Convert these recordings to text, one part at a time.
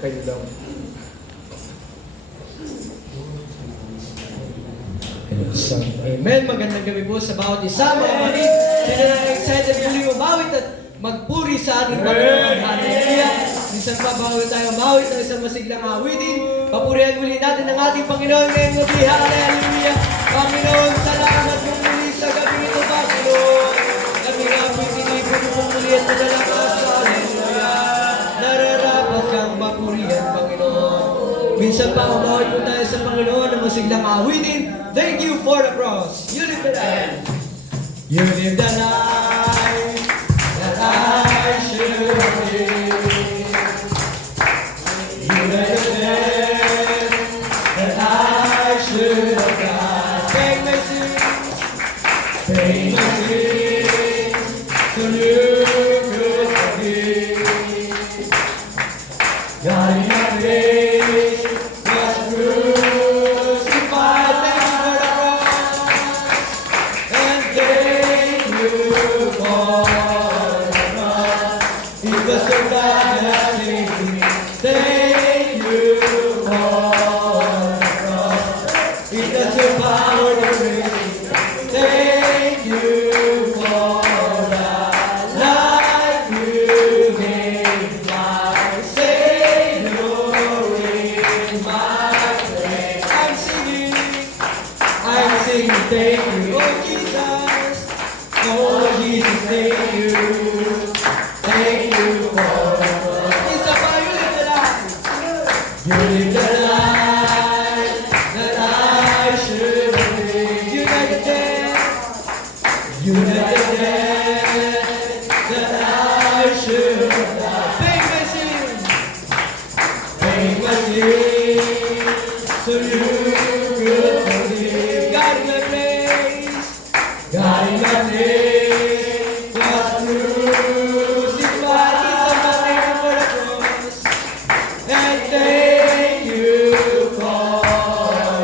Kayo daw. Amen. Magandang gabi po sa bawat isa, mga kapatid. Sino na excited muli umawit at magpuri sa ating Panginoon. Hallelujah. Minsan pa bago tayo umawit ng isang masiglang awitin. Papurihan muli natin ang ating Panginoon ngayong gabi. Hallelujah. Panginoon, salamat mo muli sa gabi ito, Panginoon. Kami nga po'y pinipin mo muli at madalakas. Hallelujah. Nararapat kang mapurihan, Panginoon. Minsan pa umawit po tayo sa Panginoon ng masiglang awitin. Thank you for the cross. You live the life. You live the life that I should live. You live the death that I should have died. Take my sins. Take my sins. So you could forgive. God in my grace was crucified. Thank you, oh Jesus, oh Jesus, thank you for the cross. It's about you live the life. You live the life that I should live. You died the death. You died the death that I should have died. Take my sin. Take my sin. So you could forgive. God in my place. God in my place was crucified. He's a man for the cross. And thank you for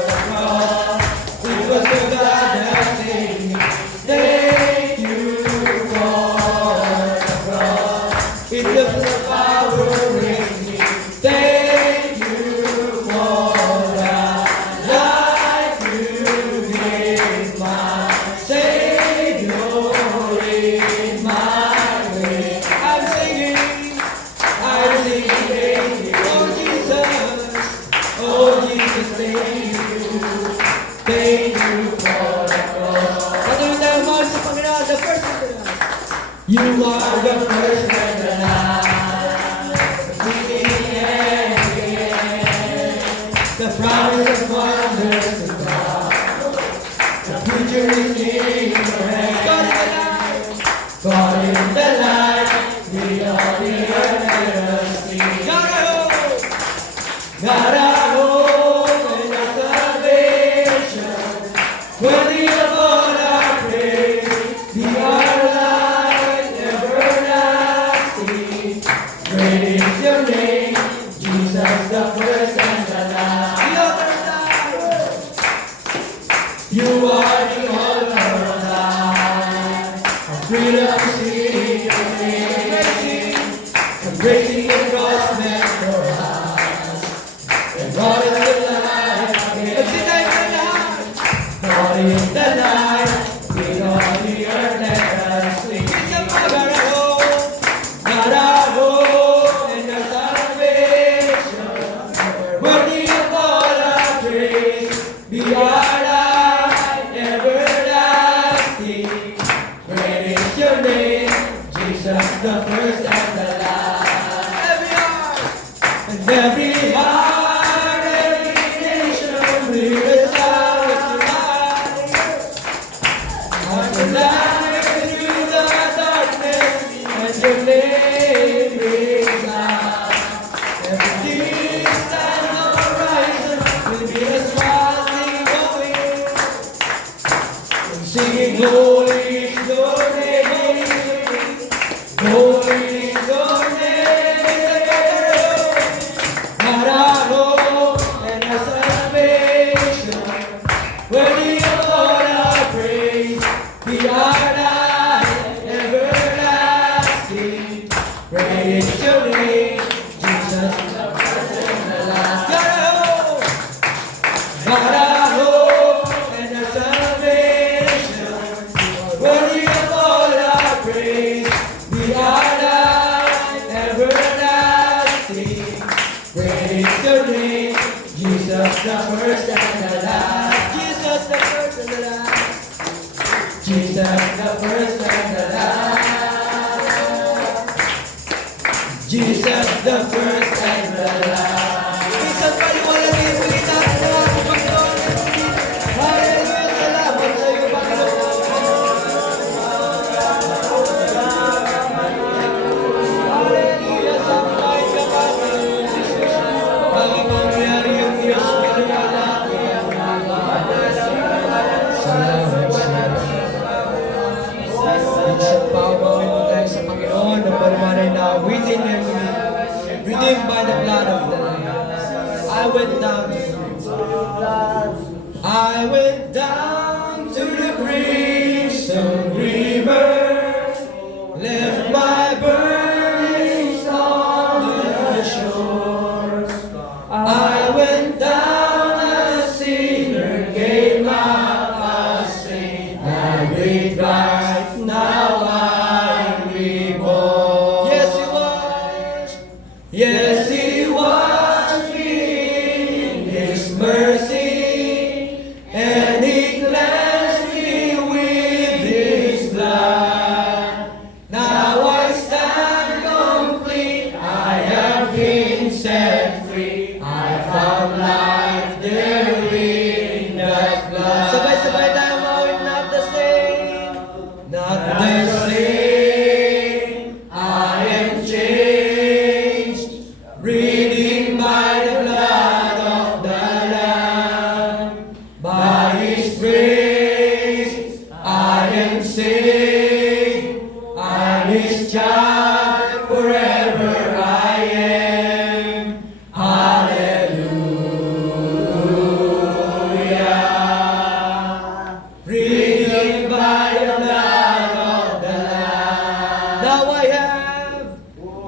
the cross. It was the God that saved me. Thank you for the cross. It was the power raised me. Thank you for the life you gave my Savior in my way. I'm singing, thank you, oh Jesus, thank you for the cross. Patuloy tayo mahal sa Panginoon, the first and the last. You are the first and the last, the beginning and the end, the promise of wonders of God, the future is in your hands. God in the light, the only earth let us see. God our hope and our salvation, worthy of all our praise, be our light everlasting. Great is your name, Jesus, the first and the last. The other side, you are the owner of life, of freedom, see your name, embracing the cross meant for us. God is the light, God is the light, with all the earth let us sing. God our hope and our salvation, worthy of all our praise, be our light everlasting. Great is your name, Jesus, the first and the last. Every heart and every heart. Singing holy is your name, holy is your name, God our hope and our salvation, worthy of all our praise, be our light everlasting. the first and the last. Jesus, the first and the last. Jesus, the first and the last. Jesus, the first and the last. Isang paliwanagin mo rin natin ang ating Panginoon. Hallelujah! Salamat sa iyo, Panginoon. Hallelujah! Sampai ka kami, Jesus. Mga mangyari ang Diyos kalala. Salamat sa iyo. Isang pawawin mo tayo sa Panginoon na paliwanay na within and redeemed by the blood of the Lamb. I went down to the crimson river, left my burdens on the shore. I went down a sinner, came out a saint. I breathe right now, I'm reborn. Yes, He was. Yes, He washed me in His mercy, and He cleansed me with His blood. Now I stand complete, I have been set free. I found life there in that blood. Sabay-sabay tayo mawin, not the same, not the same. I am changed, redeemed by the blood of the Lamb. By His grace, I am saved. I'm His child, forever I am. Hallelujah. Redeemed by the blood of the Lamb.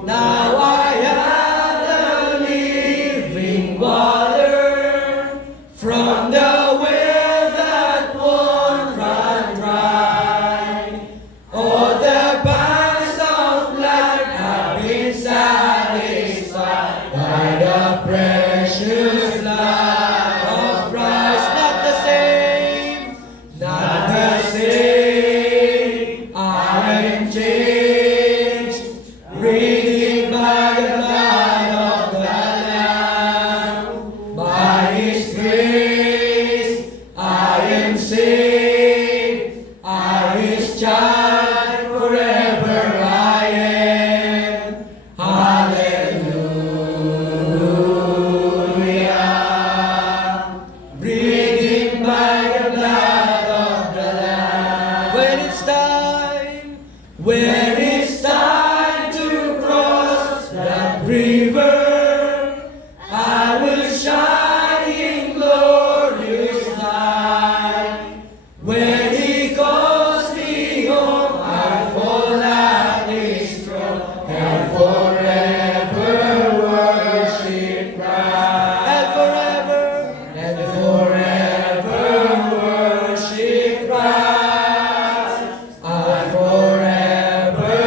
Now I have the living water from the well that won't run dry. All the pangs of life have been satisfied by the precious blood of Christ. Not the same, not the same. I am changed, redeemed by the blood of the Lamb. By His grace, I am saved. I'm His child, forever I am. Hallelujah. Redeemed by the blood of the Lamb. When it's time to cross that river, I will shine in glorious light. When He calls me home, I'll fall at His throne and forever worship Christ. And forever worship Christ. I'll forever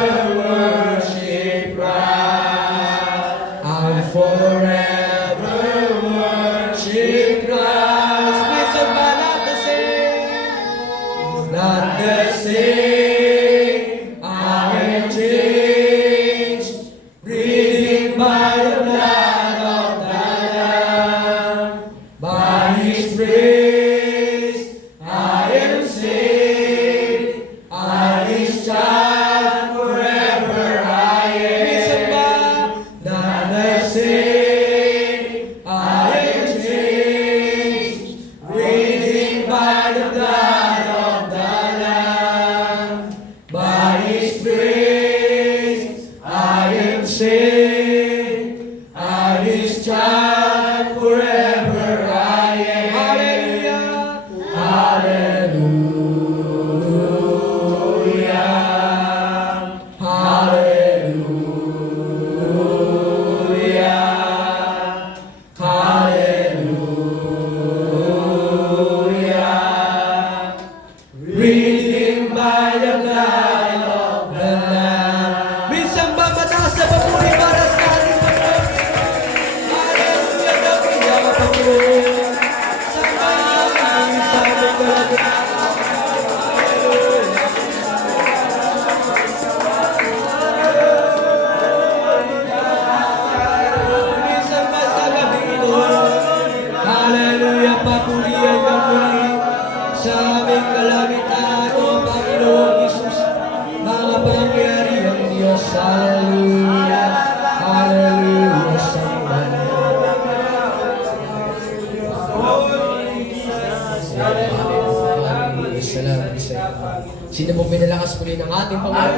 pagbukas muli ng ating Panginoon.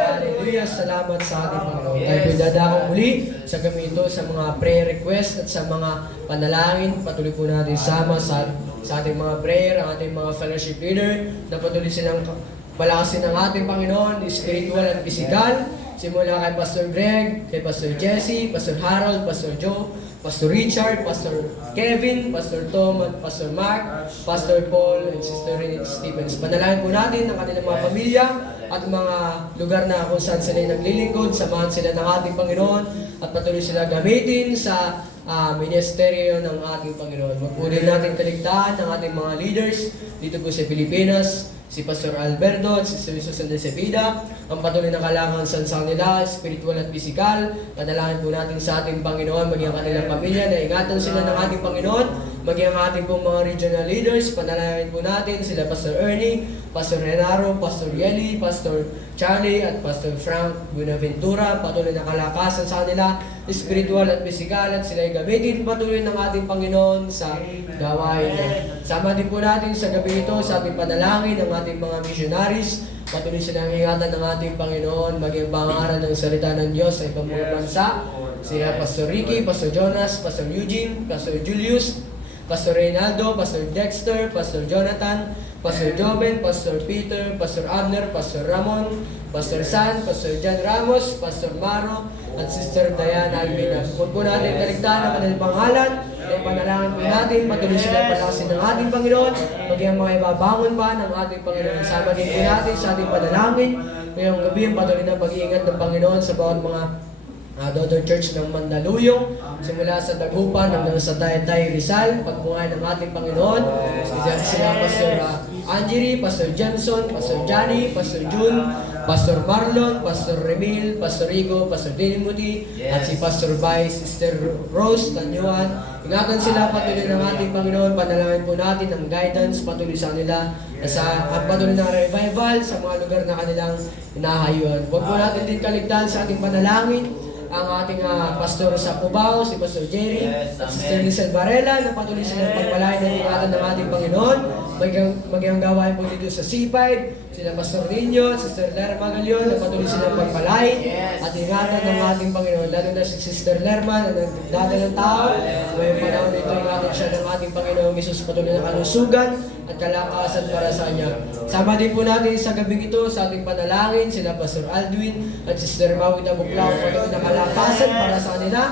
Hallelujah! Salamat sa ating Panginoon. Tayo po'y dadakong muli sa gabi ito sa mga prayer request at sa mga panalangin. Patuloy po natin sama sa ating mga prayer, ang ating mga fellowship leader na patuloy silang palakasin ng ating Panginoon, spiritual at physical. Simula kay Pastor Greg, kay Pastor Jesse, Pastor Harold, Pastor Joe, Pastor Richard, Pastor Kevin, Pastor Tom, at Pastor Mark, Pastor Paul, and Sister Renee Stevens. Panalangin po natin ang kanilang mga pamilya at mga lugar na kung saan sila naglilingkod. Samahan sila ng ating Panginoon at patuloy sila gamitin sa ministeryo ng ating Panginoon. Magpunin natin kaligtaan ng ating mga leaders dito po sa Pilipinas, si Pastor Alberto at si Sister Susan de Cepeda, ang patuloy na kailangan sa nila, spiritual at physical. Panalangin po natin sa ating Panginoon, maging ang kanilang pamilya, na ingatan sila ng ating Panginoon, maging ang ating pong mga regional leaders. Panalangin po natin sila Pastor Ernie, Pastor Renaro, Pastor Yeli, Pastor Charlie, at Pastor Frank Buenaventura. Patuloy na kalakasan sa kanila, spiritual at physical, at sila ay gamitin patuloy ng ating Panginoon sa gawain. Sama din po natin sa gabi ito sa ating panalangin ng ating mga missionaries. Patuloy silang ingatan ng ating Panginoon, maging pangaral ng salita ng Diyos sa ibang mga bansa. Sila Pastor Ricky, Pastor Jonas, Pastor Eugene, Pastor Julius, Pastor Reynaldo, Pastor Dexter, Pastor Jonathan, Pastor Joven, Pastor Peter, Pastor Abner, Pastor Ramon, Pastor San, Pastor John Ramos, Pastor Maro, at Sister Diana Alvina. Huwag po natin kaligtaan ang kanilang pangalan. Ay panalangin po natin, patuloy silang palakasin ng ating Panginoon, maging mga ibabangon pa ng ating Panginoon. Sama din po natin sa ating panalangin. Ngayong gabi, patuloy na pag-iingat ng Panginoon sa bawat mga Daughter Church ng Mandaluyong, simula sa Dagupan hanggang sa Taytay Rizal, pagmungay ng ating Panginoon. Sila Pastor Anjiri, Pastor Jenson, Pastor Johnny, Pastor June, Pastor Marlon, Pastor Remil, Pastor Rico, Pastor Timothy, at si Pastor Vice, Sister Rose Tanyuan. Ingatan sila patuloy ng ating Panginoon. Panalangin po natin ang guidance patuloy sa kanila at patuloy ng revival sa mga lugar na kanilang hinahayuan. Huwag po natin din kaligtaan sa ating panalangin ang ating pastor sa Cubao, si Pastor Jerry, at Sister Lizelle Varela, na patuloy silang pagpalain ng ingatan ng ating Panginoon. Magyang gawain po dito sa C5, sila Pastor Nino, Sister Lerma Galion, na patuloy silang pagpalain at ingatan ng ating Panginoon. Lalo na si Sister Lerma, na nagdada ng tao, may panahon nito ingatan siya ng ating Panginoon Jesus, patuloy na kalusugan at kalakasan para sa kanya. Sama din po natin sa gabing ito sa ating panalangin, sila Pastor Aldwin at Sister Mawita Buklao, patuloy na kalakasan para sa kanila,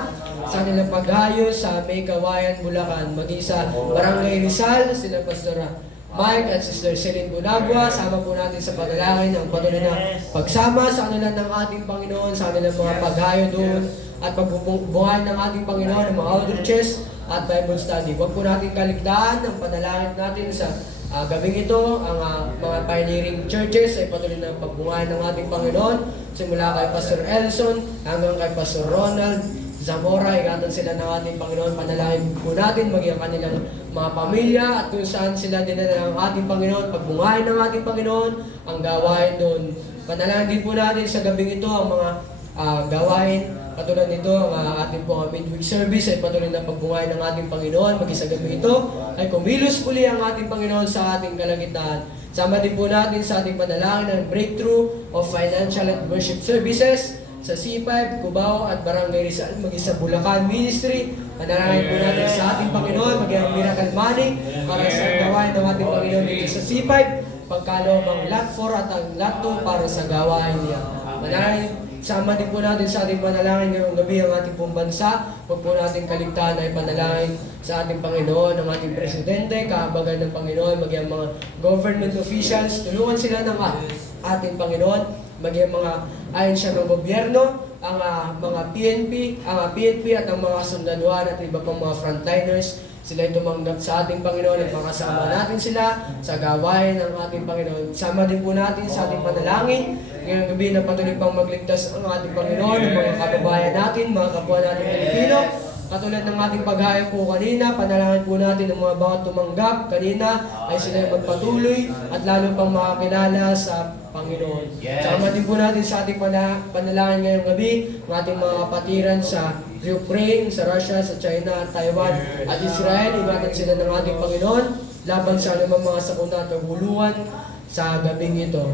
sa kanilang paghayo sa May Kawayan, Bulacan, maging sa Barangay Rizal, sila Pastor Mike at Sister Celine Bunagua. Sama po natin sa panalangin ang patuloy na pagsama sa kanila ng ating Panginoon, sa kanilang mga paghayo doon at pagbubungan ng ating Panginoon ng mga outreaches at Bible study. Huwag po natin kaligtaan ang panalangin natin sa gabing ito. Ang mga pioneering churches ay patuloy na pagbungahan ng ating Panginoon. Simula kay Pastor Elson hanggang kay Pastor Ronald Zamora, ingatan sila ng ating Panginoon. Panalangin po natin maging ang kanilang mga pamilya at kung saan sila dinala ng ating Panginoon, pagbungahan ng ating Panginoon, ang gawain doon. Panalangin din po natin sa gabing ito ang mga gawain. Katulad nito, ang ating pong midweek service ay patuloy na pagbungahan ng ating Panginoon. Maging sa gabi ito ay kumilos muli ang ating Panginoon sa ating kalagitnaan. Sama din po natin sa ating panalangin ng breakthrough of financial and worship services sa C5, Cubao at Barangay Rizal, maging sa Bulacan Ministry. Panalangin po natin sa ating Panginoon, maging ang miracle money para sa gawain ng ating Panginoon dito sa C5, pagkaloob ang lot 4 at ang lot 2 para sa gawain niya. Panalangin, sama din po natin sa ating panalangin ngayong gabi ang ating pong bansa. Huwag po natin kaligtaan ay panalangin sa ating Panginoon, ang ating Presidente, kaabagan ng Panginoon, maging ang mga government officials, tulungan sila ng ating Panginoon, maging mga ahensya ng gobyerno, ang mga PNP at ang mga sundaluhan at iba pang mga frontliners. Sila ay tumanggap sa ating Panginoon at makasama natin sila sa gawain ng ating Panginoon. Sama din po natin sa ating panalangin ngayong gabi na patuloy pang magligtas ang ating Panginoon, ang mga kababayan natin, mga kapwa natin Pilipino. Katulad ng ating paghayo po kanina, panalangin po natin ang mga bawat tumanggap kanina ay sila magpatuloy at lalo pang makakilala sa Panginoon. Sama din po natin sa ating panalangin ngayong gabi, ang ating mga kapatiran sa Ukraine, sa Russia, sa China, Taiwan at Israel. Ingatan sila ng ating Panginoon laban sa anumang mga sakuna at kaguluhan sa gabing ito.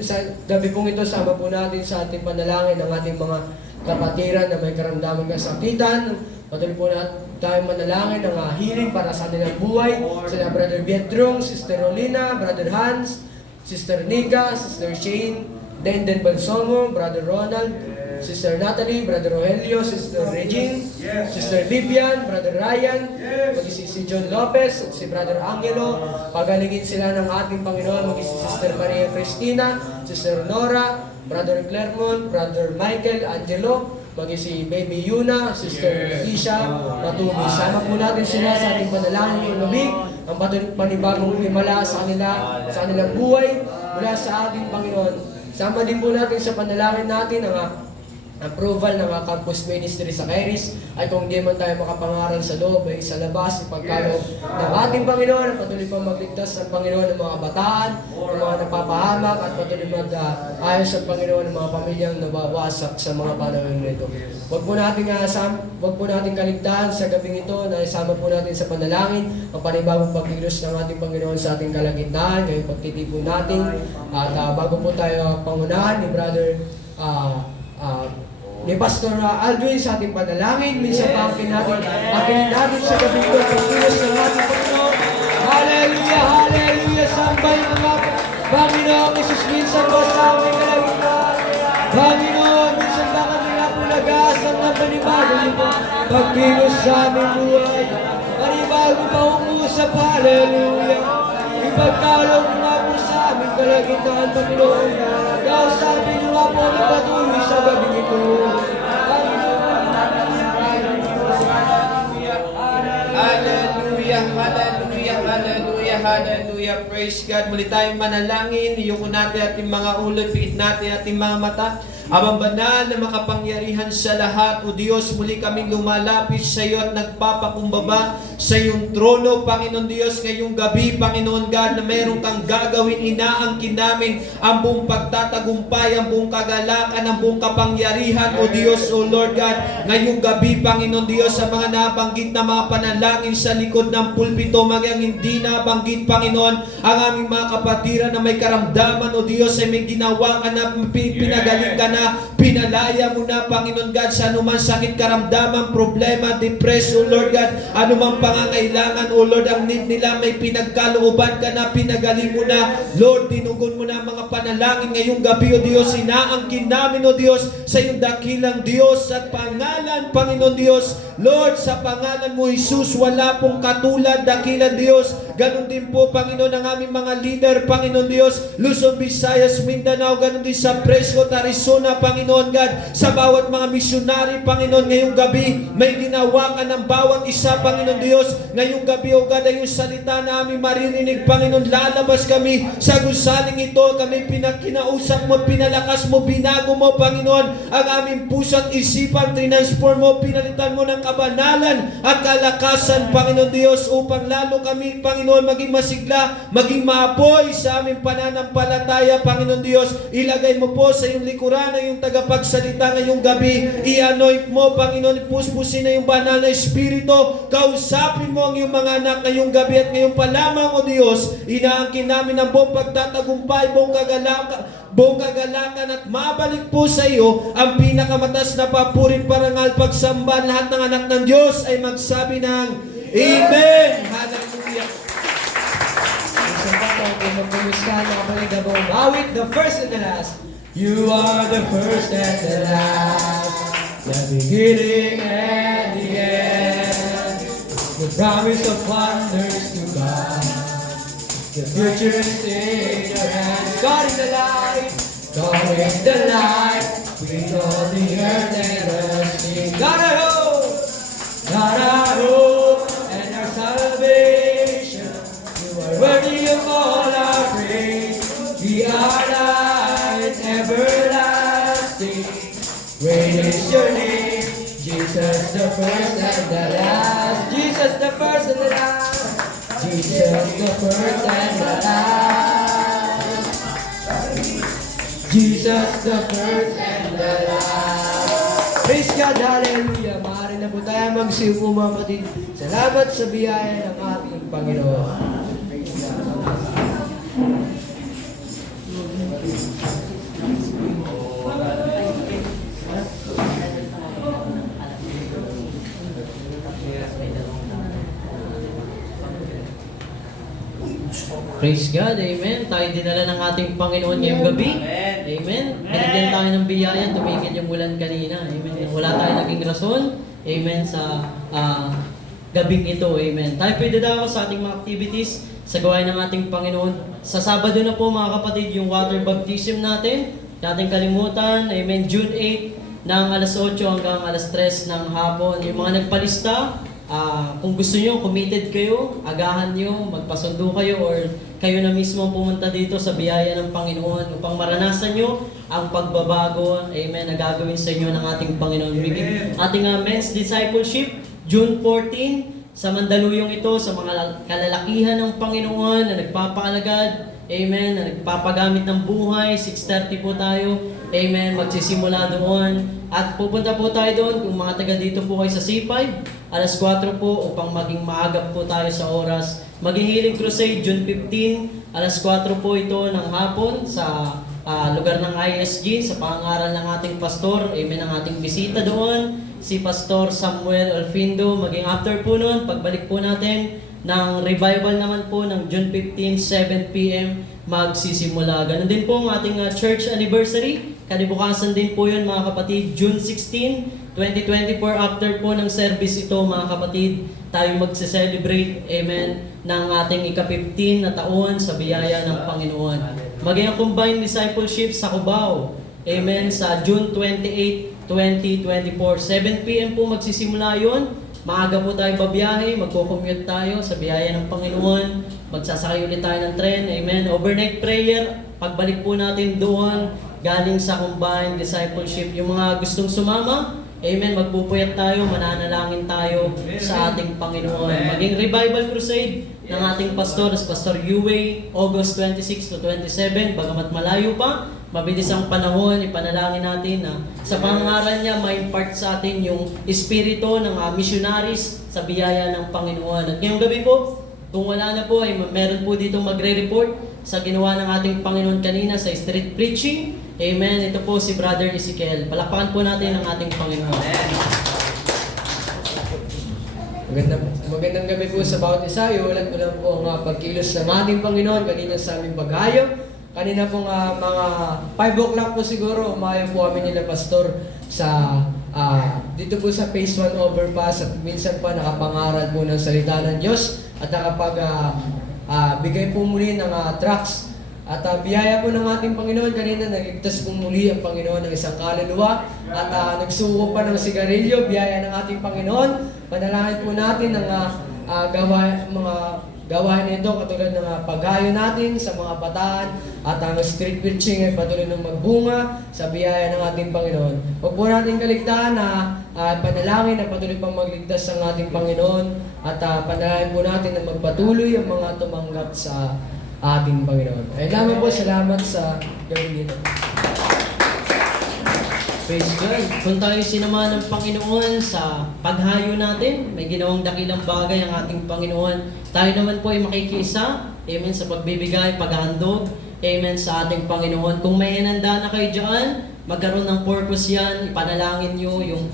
Sa gabi pong ito, sama po natin sa ating panalangin ang ating mga kapatiran na may karamdaman kasakitan. Patuloy po natin tayong manalangin ng healing para sa kanilang buhay. Sila Brother Biedrong, Sister Rolina, Brother Hans, Sister Nika, Sister Shane, Denden Balsomo, Brother Ronald, Sister Natalie, Brother Rogelio, Sister Regine, Sister Vivian, Brother Ryan, si John Lopez, si Brother Angelo. Pagalingin sila ng ating Panginoon, si Sister Maria Cristina, Sister Nora, Brother Clermont, Brother Michael Angelo, si Baby Yuna, Sister Isha, Matubi. Sama po natin sila sa ating panalangin ng lumig, ang panibagong himala sa kanilang buhay mula sa ating Panginoon. Sama din po natin sa panalangin natin ang approval ng campus ministry sa Kairis, ay kung di man tayo makapangaral sa loob ay sa labas ipagkaloob ng ating Panginoon. Patuloy pa magligtas ng Panginoon ng mga kabataan, ng mga napapahamak, at patuloy mag-ayos ng Panginoon ng mga pamilyang nabawasak sa mga panahon nito. Huwag po natin kaligtaan sa gabing ito na isama po natin sa panalangin ang panibagong pagkilos ng ating Panginoon sa ating kalagitnaan, ngayong pagtitipon natin. At bago po tayo pangunahan ni Brother ni Pastor Aldwin sa ating panalangin, minsan pa akin natin sa gabi ko pagkilos ng ating Panginoon. Hallelujah, hallelujah, sambay mga Panginoon, Isus, minsan po sa aming kalagitnaan. Panginoon, minsan ba kami nga po nag-aasam ng panibagong pagkilos sa aming buhay. Panibagong pangungusap, hallelujah. Ipagkalong nga po sa aming kalagitnaan, Panginoon. Dahil sabi niyo nga po na patuloy sa gabi ito. Hallelujah, hallelujah, hallelujah, hallelujah. Praise God. Muli tayong manalangin. Iyuko natin ating mga ulo, pikit natin ating mga mata. Abang banal na makapangyarihan sa lahat, O Diyos, muli kaming lumalapit sa iyo at nagpapakumbaba sa iyong trono, Panginoon Diyos, ngayong gabi, Panginoon God, na mayroon kang gagawin, inaangkin namin ang buong pagtatagumpay, ang buong kagalakan, ang buong kapangyarihan, O Diyos, O Lord God, ngayong gabi, Panginoon Diyos, sa mga nabanggit na mga panalangin sa likod ng pulpito, magang hindi nabanggit, Panginoon, ang aming mga kapatiran na may karamdaman, O Diyos, ay may ginawa ka na, pinagaling ka na, pinalaya mo na, Panginoon God, sa anumang sakit, karamdaman, problema, depress, O Lord God, anumang pangangailangan, O Lord, ang need nila, may pinagkalooban ka na, pinagaling mo na, Lord, dinugon mo na ang mga panalangin ngayong gabi, O Diyos, inaangkin namin, O Diyos, sa iyong dakilang Diyos at pangalan, Panginoon Diyos, Lord, sa pangalan mo, Jesus, wala pong katulad, dakilang Diyos, ganun din po, Panginoon, ang aming mga leader, Panginoon Diyos, Luzon, Visayas, Mindanao, ganun din sa Prescott, Arizona, Panginoon God, sa bawat mga misyonary, Panginoon, ngayong gabi, may ginawa ka ng bawat isa, Panginoon Diyos, ngayong gabi, O God, ay yung salita na aming maririnig, Panginoon, lalabas kami sa gusaling ito, kami pinakinausap mo, pinalakas mo, binago mo, Panginoon, ang aming puso at isipan, transform mo, pinalitan mo ng kabanalan at kalakasan, Panginoon Diyos, upang lalo kami, Panginoon, maging masigla, maging maapoy sa aming pananampalataya, Panginoon Diyos, ilagay mo po sa iyong likuran na yung tagapagsalita ngayong gabi, i-anoint mo, Panginoon, puspusin na yung banal na Espiritu, kausapin mo ang iyong mga anak ngayong gabi at ngayon pa lamang, O Diyos, inaangkin namin ang buong pagtatagumpay, buong kagalakan at mabalik po sa iyo ang pinakamatas na papurit, parangal, pagsamba. Lahat ng anak ng Diyos ay magsabi ng Amen! Hallelujah! The first and the last. You are the first and the last, the beginning and the end. The promise of wonders to God. The future is in your hands. God is the light. God is the light. We know the earth and earth sing. God our hope. God our hope and our salvation. You are worthy of all our praise. We are light everlasting. Great is your name, Jesus the first and the last. Jesus the first and the last. Jesus the first and the last. Jesus the first and the last. Praise God, hallelujah. Maaari na po tayo magsiupo, mga kapatid. Salamat sa biyaya ng ating Panginoon. Praise God, amen. Tayo dinala ng ating Panginoon ngayong gabi. Amen. Binigyan tayo ng biyaya, tumigil yung ulan kanina. Amen. Wala tayo naging rason. Amen. Sa gabing ito. Amen. Tayo pwede daw sa ating mga activities sa gawain ng ating Panginoon. Sa Sabado na po mga kapatid, yung water baptism natin. Nating kalimutan. Amen. June 8 ng alas 8 hanggang alas 3 ng hapon. Yung mga nagpalista, kung gusto nyo, committed kayo, agahan nyo, magpasundo kayo, or kayo na mismo pumunta dito sa biyaya ng Panginoon upang maranasan nyo ang pagbabago, amen, na gagawin sa inyo ng ating Panginoon. Ating men's discipleship, June 14, sa Mandaluyong ito, sa mga kalalakihan ng Panginoon na nagpapaalagad, amen, na nagpapagamit ng buhay, 6:30 po tayo, amen, magsisimula doon. At pupunta po tayo doon, kung mga taga dito po kayo sa C5, alas 4 po upang maging maagap po tayo sa oras. Maging Crusade, June 15, alas 4 po ito ng hapon sa lugar ng ISG, sa pangaral ng ating pastor, amen, ang ating bisita doon, si Pastor Samuel Alfindo. Maging after po noon, pagbalik po natin ng revival naman po ng June 15, 7 p.m. magsisimula. Ganun din po ang ating church anniversary. Kalibukasan din po yun mga kapatid, June 16, 2024, after po ng service ito mga kapatid, tayo magse-celebrate, amen, ng ating ika-15 na taon sa biyaya ng Panginoon. Maging ang combined discipleship sa Cubao, amen, sa June 28, 2024, 7 p.m. po magsisimula yun. Maaga po tayo babiyahe, magko-commute tayo sa biyaya ng Panginoon, magsasakay ulit tayo ng tren, amen. Overnight prayer, pagbalik po natin doon, galing sa combined discipleship. Yung mga gustong sumama, amen, magpupuyat tayo, mananalangin tayo sa ating Panginoon. Maging revival crusade ng ating pastor, Pastor Yue, August 26 to 27, bagamat malayo pa, mabilis ang panahon, ipanalangin natin na sa pangaral niya, may impart sa atin yung espiritu ng missionaries sa biyaya ng Panginoon. At ngayong gabi po, kung wala na po, ay meron po dito magre-report sa ginawa ng ating Panginoon kanina sa street preaching. Amen. Ito po si Brother Ezekiel. Palakpakan po natin ang ating Panginoon. Magandang gabi po sa bawat isa. Iulat ko lang po ang pagkilos ng ating Panginoon kanina sa aming paghayo. Kanina pong mga 5 o'clock po siguro, umayo po kami nila pastor sa dito po sa Phase 1 overpass, at minsan pa nakapangaral po ng salita ng Diyos at bigay po muli ng trucks. At biyaya po ng ating Panginoon, kanina nagligtas po muli ang Panginoon ng isang kaluluwa at nagsuko pa ng sigarilyo, biyaya ng ating Panginoon. Panalangin po natin ng mga gawain nito katulad ng paghayo natin sa mga bataan at ang street preaching ay patuloy ng magbunga sa biyaya ng ating Panginoon. Huwag po natin kaligtaan na panalangin na patuloy pang magligtas ng ating Panginoon at panalangin po natin na magpatuloy ang mga tumanggap sa ating Panginoon. Ay lamang po, salamat sa gabi nito. Praise God. Kung tayo sinamahan ng Panginoon sa paghayo natin, may ginawang dakilang bagay ang ating Panginoon. Tayo naman po ay makikiisa, amen, sa pagbibigay, paghahandog, amen, sa ating Panginoon. Kung may hinanda na kayo dyan, magkaroon ng purpose yan, ipanalangin nyo yung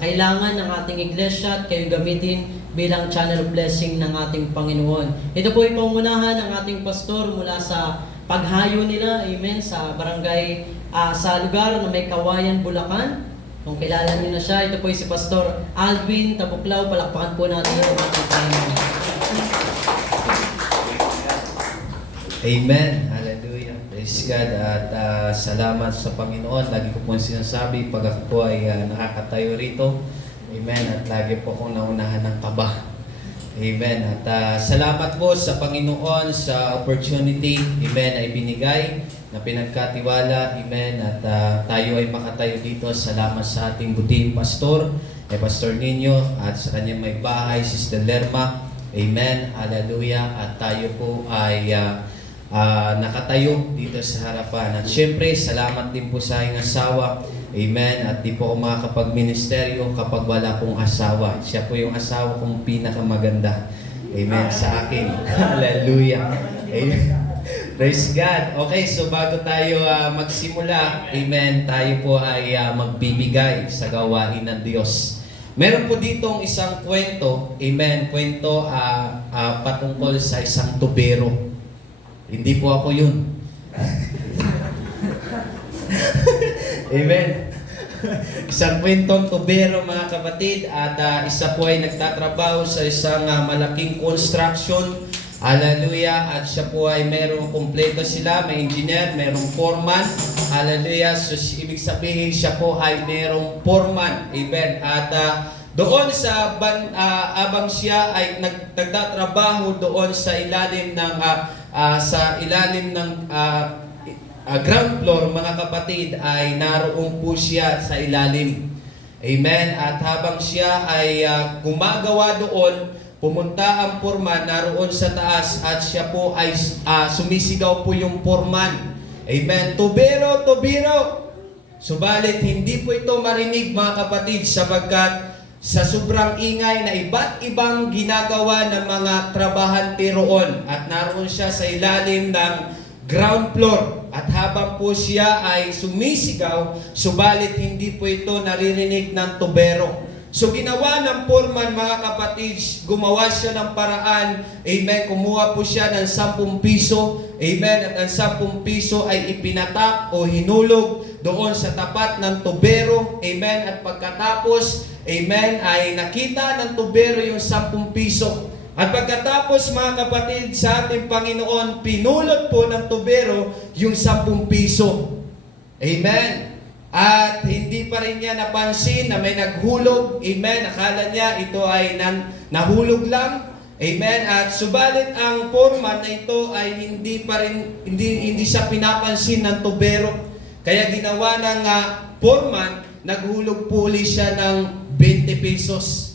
kailangan ng ating iglesia at kayo gamitin bilang channel of blessing ng ating Panginoon. Ito po ay pangunahan ng ating pastor mula sa paghayo nila, amen, sa barangay, sa lugar na may Kawayan, Bulacan. Kung kilala niyo na siya, ito po ay si Pastor Alvin Tabuklaw. Palakpakan po natin ang ating Panginoon. Amen. Hallelujah. Praise God. At salamat sa Panginoon. Lagi ko po sinasabi, pag ako po ay nakakatayo rito, amen, at lagi po akong naunahan ng kaba. Amen. At salamat po sa Panginoon sa opportunity, amen, ay binigay na pinagkatiwala, amen, at tayo ay makatayo dito. Salamat sa ating butihing pastor, kay Pastor Nino, at sa kanyang may bahay, Sister Lerma, amen, hallelujah. At tayo po ay nakatayo dito sa harapan. At syempre, salamat din po sa aking asawa, amen, at di po ako makakapag-ministeryo kapag wala pong asawa. Siya po yung asawa kong pinakamaganda, amen, sa akin. Hallelujah. Amen. Praise God. Okay, so bago tayo magsimula, amen, tayo po ay magbibigay sa gawain ng Diyos. Meron po ditong isang kwento, amen, kwento patungkol sa isang tubero. Hindi po ako yun. Amen. Isang kwentong tubero mga kapatid at isa po ay nagtatrabaho sa isang malaking construction. Hallelujah. At siya po ay merong kumpleto sila. May engineer, merong foreman. Hallelujah. So ibig sabihin siya po ay merong foreman. Amen. At doon sa abang siya ay nagtatrabaho doon sa ilalim ng ground floor, mga kapatid, ay naroon po siya sa ilalim. Amen. At habang siya ay gumagawa doon, pumunta ang foreman naroon sa taas at siya po ay sumisigaw po yung foreman. Amen. Tubero, tubero. Subalit hindi po ito marinig, mga kapatid, sapagkat sa sobrang ingay na iba't ibang ginagawa ng mga trabahante roon at naroon siya sa ilalim ng ground floor at habang po siya ay sumisigaw, subalit hindi po ito naririnig ng tubero. So ginawa ng foreman, mga kapatid, gumawa siya ng paraan, amen, kumuha po siya ng 10 piso, amen, at ang 10 piso ay ipinatak o hinulog doon sa tapat ng tubero, amen, at pagkatapos, amen, ay nakita ng tubero yung 10 piso. At pagkatapos, mga kapatid, sa ating Panginoon, pinulot po ng tubero yung 10 piso. Amen. At hindi pa rin niya napansin na may naghulog. Amen. Akala niya ito ay nahulog lang. Amen. At subalit ang foreman na ito ay hindi siya pinapansin ng tubero. Kaya ginawa ng foreman, naghulog po ulit siya ng 20 pesos.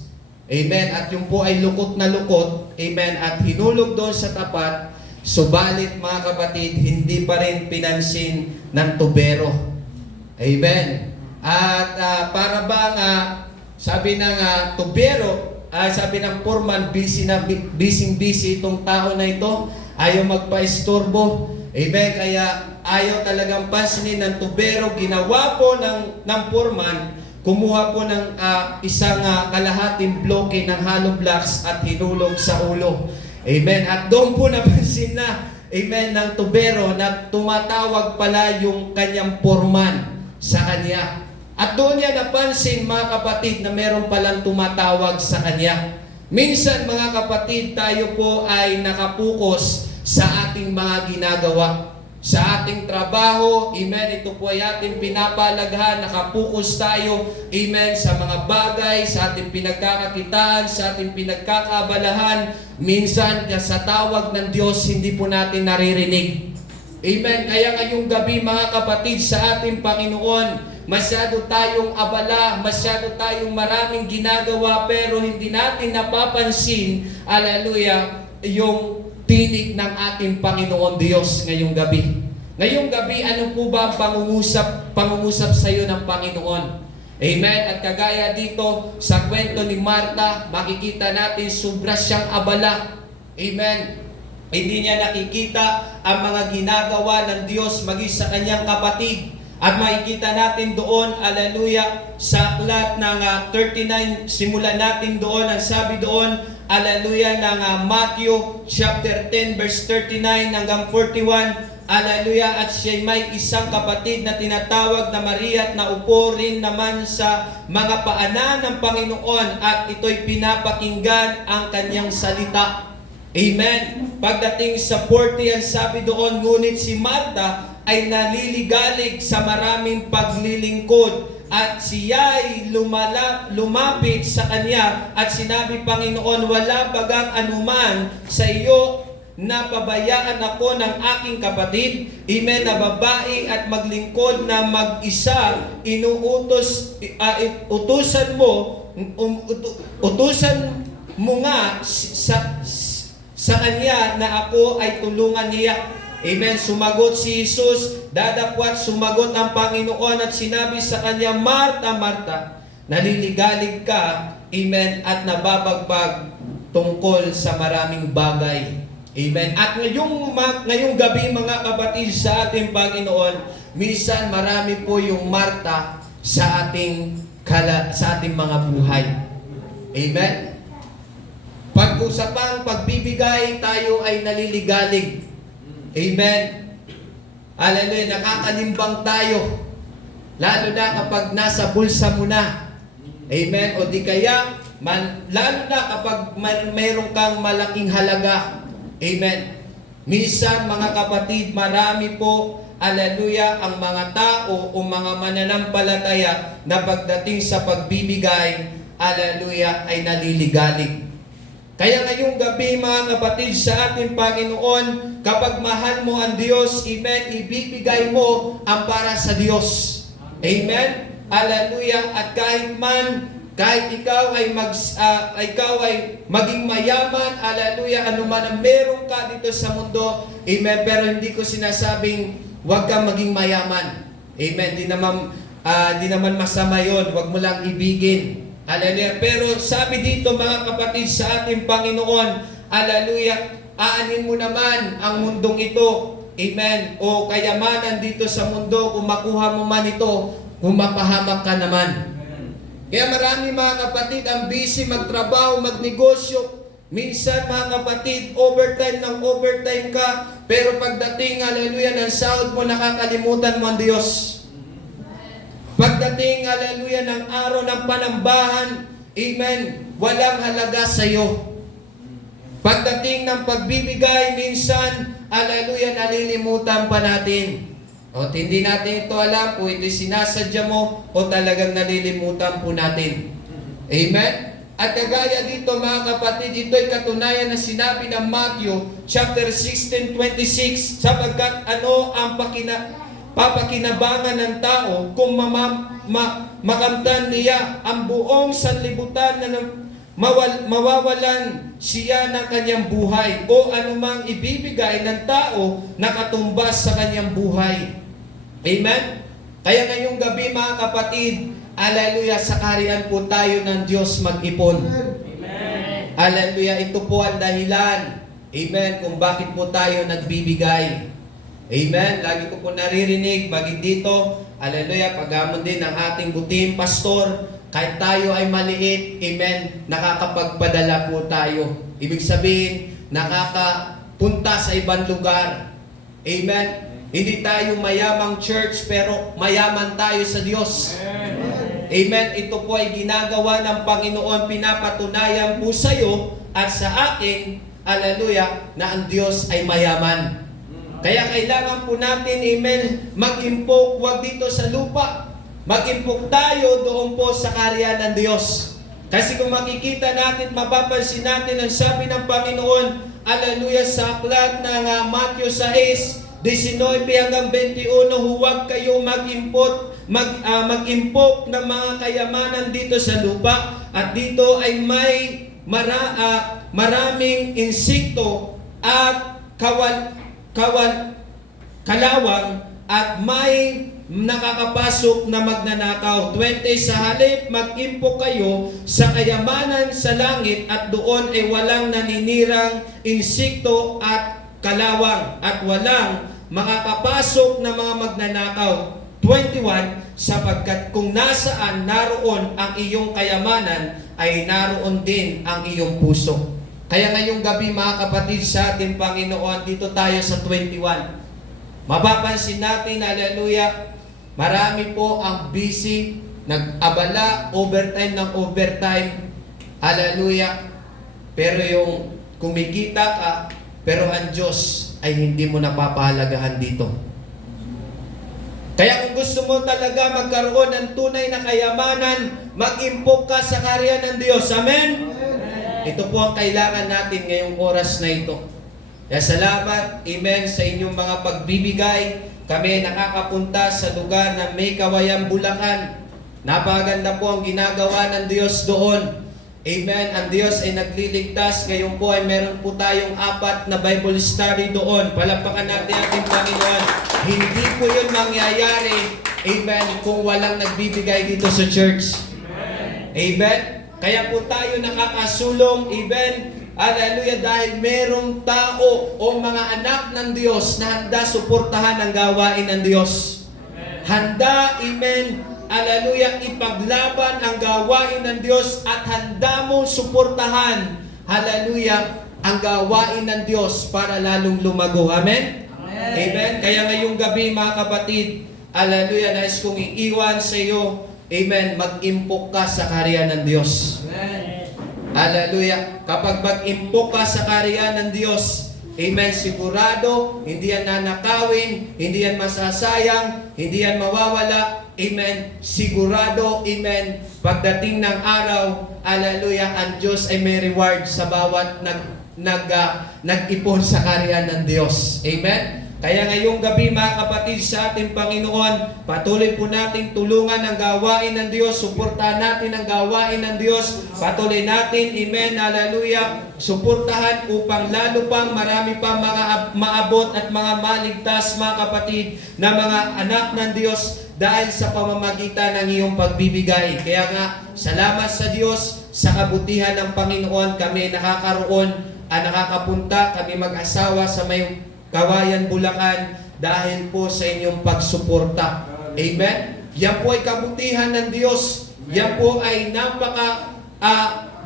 Amen. At yung po ay lukot na lukot. Amen. At hinulog doon sa tapat. Subalit, mga kapatid, hindi pa rin pinansin ng tubero. Amen. At para bang sabi ng tubero, sabi ng foreman, busy itong tao na ito, ayaw magpa-istorbo. Amen. Kaya ayaw talagang pansinin ng tubero. Ginawa po ng foreman, kumuha po ng isang kalahating bloke ng hollow blocks at hinulog sa ulo. Amen. At doon po napansin na, amen, ng tubero na tumatawag pala yung kanyang foreman sa kanya. At doon niya napansin, mga kapatid, na meron palang tumatawag sa kanya. Minsan, mga kapatid, tayo po ay nakapokus sa ating mga ginagawa. Sa ating trabaho, amen, ito po ay ating pinapalaghan, nakapokus tayo, amen, sa mga bagay, sa ating pinagkakakitaan, sa ating pinagkakabalahan. Minsan, sa tawag ng Diyos, hindi po natin naririnig. Amen. Kaya ngayong gabi, mga kapatid, sa ating Panginoon, masyado tayong abala, masyado tayong maraming ginagawa, pero hindi natin napapansin, hallelujah, yung tinig ng ating Panginoon Diyos ngayong gabi. Ngayong gabi, ano po ba ang pangungusap sa iyo ng Panginoon? Amen. At kagaya dito sa kwento ni Marta, makikita natin sobra siyang abala. Amen. Hindi niya nakikita ang mga ginagawa ng Diyos maging sa kanyang kapatid. At makikita natin doon, hallelujah, sa aklat ng 39, simulan natin doon, ang sabi doon, hallelujah, ng Matthew chapter 10 verse 39 hanggang 41, hallelujah, at siya may isang kapatid na tinatawag na Maria at naupo rin naman sa mga paanan ng Panginoon at ito'y pinapakinggan ang kanyang salita. Amen. Pagdating sa 40, ang sabi doon, ngunit si Marta ay naliligalig sa maraming paglilingkod at siya'y lumapit sa kanya at sinabi, Panginoon, wala bagang anuman sa iyo na pabayaan ako ng aking kapatid, amen, na babae at maglingkod na mag-isa, utusan mo nga sa kanya na ako ay tulungan niya. Amen. Sumagot si Jesus, dadapwat sumagot ang Panginoon at sinabi sa kanya, Marta, Marta, naliligalig ka, amen, at nababagbag tungkol sa maraming bagay. Amen. At ngayong gabi, mga kapatid, sa ating Panginoon, minsan marami po yung Marta sa ating mga buhay. Amen. Pag-usapang pagbibigay, tayo ay naliligalig. Amen. Hallelujah. Nakakalimbang tayo. Lalo na kapag nasa bulsa mo na. Amen. O di kaya, lalo na kapag mayroon kang malaking halaga. Amen. Minsan mga kapatid, marami po, hallelujah, ang mga tao o mga mananampalataya na pagdating sa pagbibigay, hallelujah, ay naliligalig. Kaya ngayong gabi mga kapatid sa ating Panginoon, kapag mahal mo ang Diyos, amen, ibibigay mo ang para sa Diyos. Amen? Hallelujah. At kahit ikaw ay maging mayaman, hallelujah, anuman ang meron ka dito sa mundo, amen, pero hindi ko sinasabing huwag kang maging mayaman. Amen. Di naman masama yon. Huwag mo lang ibigin. Hallelujah. Pero sabi dito mga kapatid sa ating Panginoon, hallelujah, aanin mo naman ang mundong ito. Amen. O kayamanan dito sa mundo, kung makuha mo man ito, kung mapahamak ka naman. Kaya marami mga kapatid ang busy magtrabaho, magnegosyo. Minsan mga kapatid, overtime ka, pero pagdating, hallelujah, ng sahod mo, nakakalimutan mo ang Diyos. Pagdating, hallelujah, ng araw ng panambahan, amen, walang halaga sa iyo. Pagdating ng pagbibigay, minsan, hallelujah, nalilimutan pa natin. O hindi natin ito alam kung ito sinasadya mo o talagang nalilimutan po natin. Amen? At kagaya dito mga kapatid, ito ay katunayan na sinabi ng Matthew chapter 16:26, sapagkat ano ang papakinabangan ng tao kung makamtan niya ang buong sanlibutan na mawawalan siya ng kanyang buhay o anumang ibibigay ng tao na katumbas sa kanyang buhay. Amen? Kaya ngayong gabi mga kapatid, hallelujah, sa kaharian po tayo ng Diyos mag-ipon. Amen. Hallelujah, ito po ang dahilan, amen, kung bakit po tayo nagbibigay. Amen. Lagi ko po naririnig, bagay dito, hallelujah, paghamon din ng ating buting pastor, kahit tayo ay maliit, amen, nakakapagpadala po tayo. Ibig sabihin, nakakapunta sa ibang lugar. Amen. Hindi tayo mayamang church, pero mayaman tayo sa Diyos. Amen. Ito po ay ginagawa ng Panginoon, pinapatunayan po sa iyo at sa akin, hallelujah, na ang Diyos ay mayaman. Kaya kailangan po natin, amen, mag-impok, wag dito sa lupa. Mag-impok tayo doon po sa kaharian ng Diyos. Kasi kung makikita natin, mapapansin natin ang sabi ng Panginoon, hallelujah, sa aklat ng Matthew 6, 19 hanggang 21, huwag kayo mag-impok ng mga kayamanan dito sa lupa. At dito ay may maraming insekto at kalawang at may nakakapasok na magnanakaw. 20, sa halip mag-impok kayo sa kayamanan sa langit at doon ay walang naninirang insekto at kalawang at walang makakapasok na mga magnanakaw. 21, sapagkat kung nasaan naroon ang iyong kayamanan, ay naroon din ang iyong puso. Kaya ngayong gabi mga kapatid sa ating Panginoon, dito tayo sa 21. Mapapansin natin, hallelujah, marami po ang busy, nag-abala, overtime ng overtime, hallelujah, pero yung kumikita ka, pero ang Diyos ay hindi mo napapahalagahan dito. Kaya kung gusto mo talaga magkaroon ng tunay na kayamanan, mag-impok ka sa kaharian ng Diyos. Amen? Ito po ang kailangan natin ngayong oras na ito. Kaya salamat, amen, sa inyong mga pagbibigay. Kami nakakapunta sa lugar na may Kawayan, Bulacan. Napakaganda po ang ginagawa ng Diyos doon. Amen. Ang Diyos ay nagliligtas. Ngayon po ay meron po tayong 4 na Bible study doon. Palakpakan natin ating Panginoon. Hindi po yun mangyayari, amen, kung walang nagbibigay dito sa church. Amen. Kaya po tayo nakakasulong, amen, hallelujah, dahil merong tao o mga anak ng Diyos na handa suportahan ang gawain ng Diyos. Handa, amen, hallelujah, ipaglaban ang gawain ng Diyos at handa mong suportahan, hallelujah, ang gawain ng Diyos para lalong lumago. Amen? Amen? Kaya ngayong gabi mga kapatid, hallelujah, nais kong iiwan sa iyo, amen, mag-impok ka sa karya ng Diyos. Hallelujah. Kapag mag-impok ka sa karya ng Diyos, amen, sigurado, hindi yan nanakawin, hindi yan masasayang, hindi yan mawawala, amen, sigurado, amen, pagdating ng araw, hallelujah, ang Diyos ay may reward sa bawat nag-ipon sa karya ng Diyos. Amen? Kaya ngayong gabi mga kapatid sa ating Panginoon, patuloy po natin tulungan ang gawain ng Diyos, suportahan natin ang gawain ng Diyos, patuloy natin, amen, hallelujah, suportahan upang lalo pang marami pang mga maabot at mga maligtas mga kapatid na mga anak ng Diyos dahil sa pamamagitan ng iyong pagbibigay. Kaya nga, salamat sa Diyos, sa kabutihan ng Panginoon, kami nakakapunta, kami mag-asawa sa may Kawayan, Bulacan, dahil po sa inyong pagsuporta. Amen? Yan po ay kabutihan ng Diyos. Yan po ay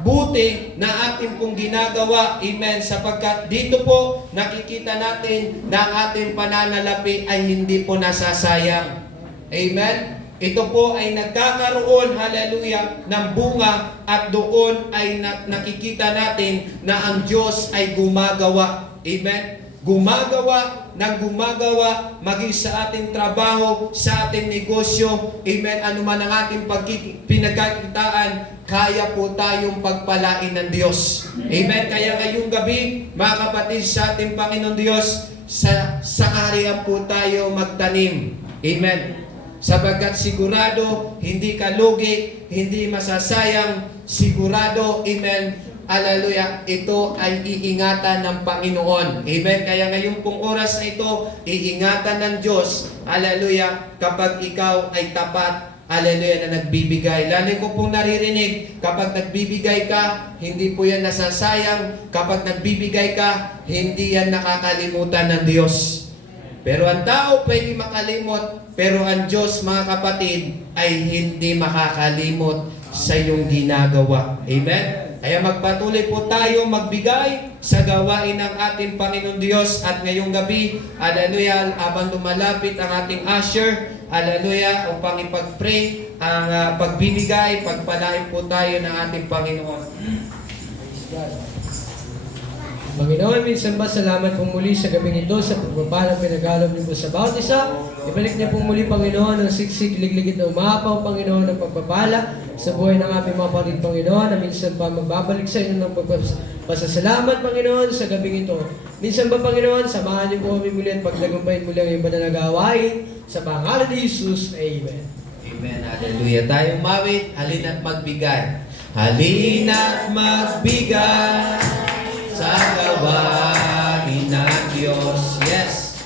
buti na ating pong ginagawa. Amen? Sapagkat dito po nakikita natin na ang ating pananalapi ay hindi po nasasayang. Amen? Ito po ay nagkakaroon, hallelujah, ng bunga at doon ay nakikita natin na ang Diyos ay gumagawa. Amen? Gumagawa, maging sa ating trabaho, sa ating negosyo, amen, anuman ang ating pinagkakitaan, kaya po tayong pagpalain ng Diyos. Amen. Kaya ngayong gabi, mga kapatid sa ating Panginoon Diyos, sa kaharian po tayo magtanim. Amen. Sapagkat sigurado, hindi ka lugi, hindi masasayang, sigurado, amen, hallelujah, ito ay iingatan ng Panginoon. Amen. Kaya ngayon pong oras na ito, iingatan ng Diyos, hallelujah, kapag ikaw ay tapat, hallelujah, na nagbibigay. Lalo ko pong naririnig, kapag nagbibigay ka, hindi po yan nasasayang. Kapag nagbibigay ka, hindi yan nakakalimutan ng Diyos. Pero ang tao pwede makalimot, pero ang Diyos, mga kapatid, ay hindi makakalimot sa iyong ginagawa. Amen? Kaya magpatuloy po tayo magbigay sa gawain ng ating Panginoon Diyos. At ngayong gabi, hallelujah, habang lumalapit ang ating usher, hallelujah, upang ipag-pray ang pagbibigay, pagpalain po tayo ng ating Panginoon. Panginoon, minsan ba salamat po muli sa gabing ito sa pagpapalang pinag-alom niyo po sa bawat isa. Ibalik niyo po muli, Panginoon, ang siksik, ligligit na umapaw, Panginoon, ng pagpapala sa buhay ng aming mga kapatid, Panginoon, na minsan pa magbabalik sa inyo ng pasasalamat, Panginoon, sa gabing ito. Minsan ba, Panginoon, samahan niyo po kami muli at pagdagumpayin muli ang iba na nagawain sa pangalan ni Jesus. Amen. Amen. Hallelujah. Tayong mawit, halina't magbigay. Halina't magbigay sa gawain ng Diyos. Yes.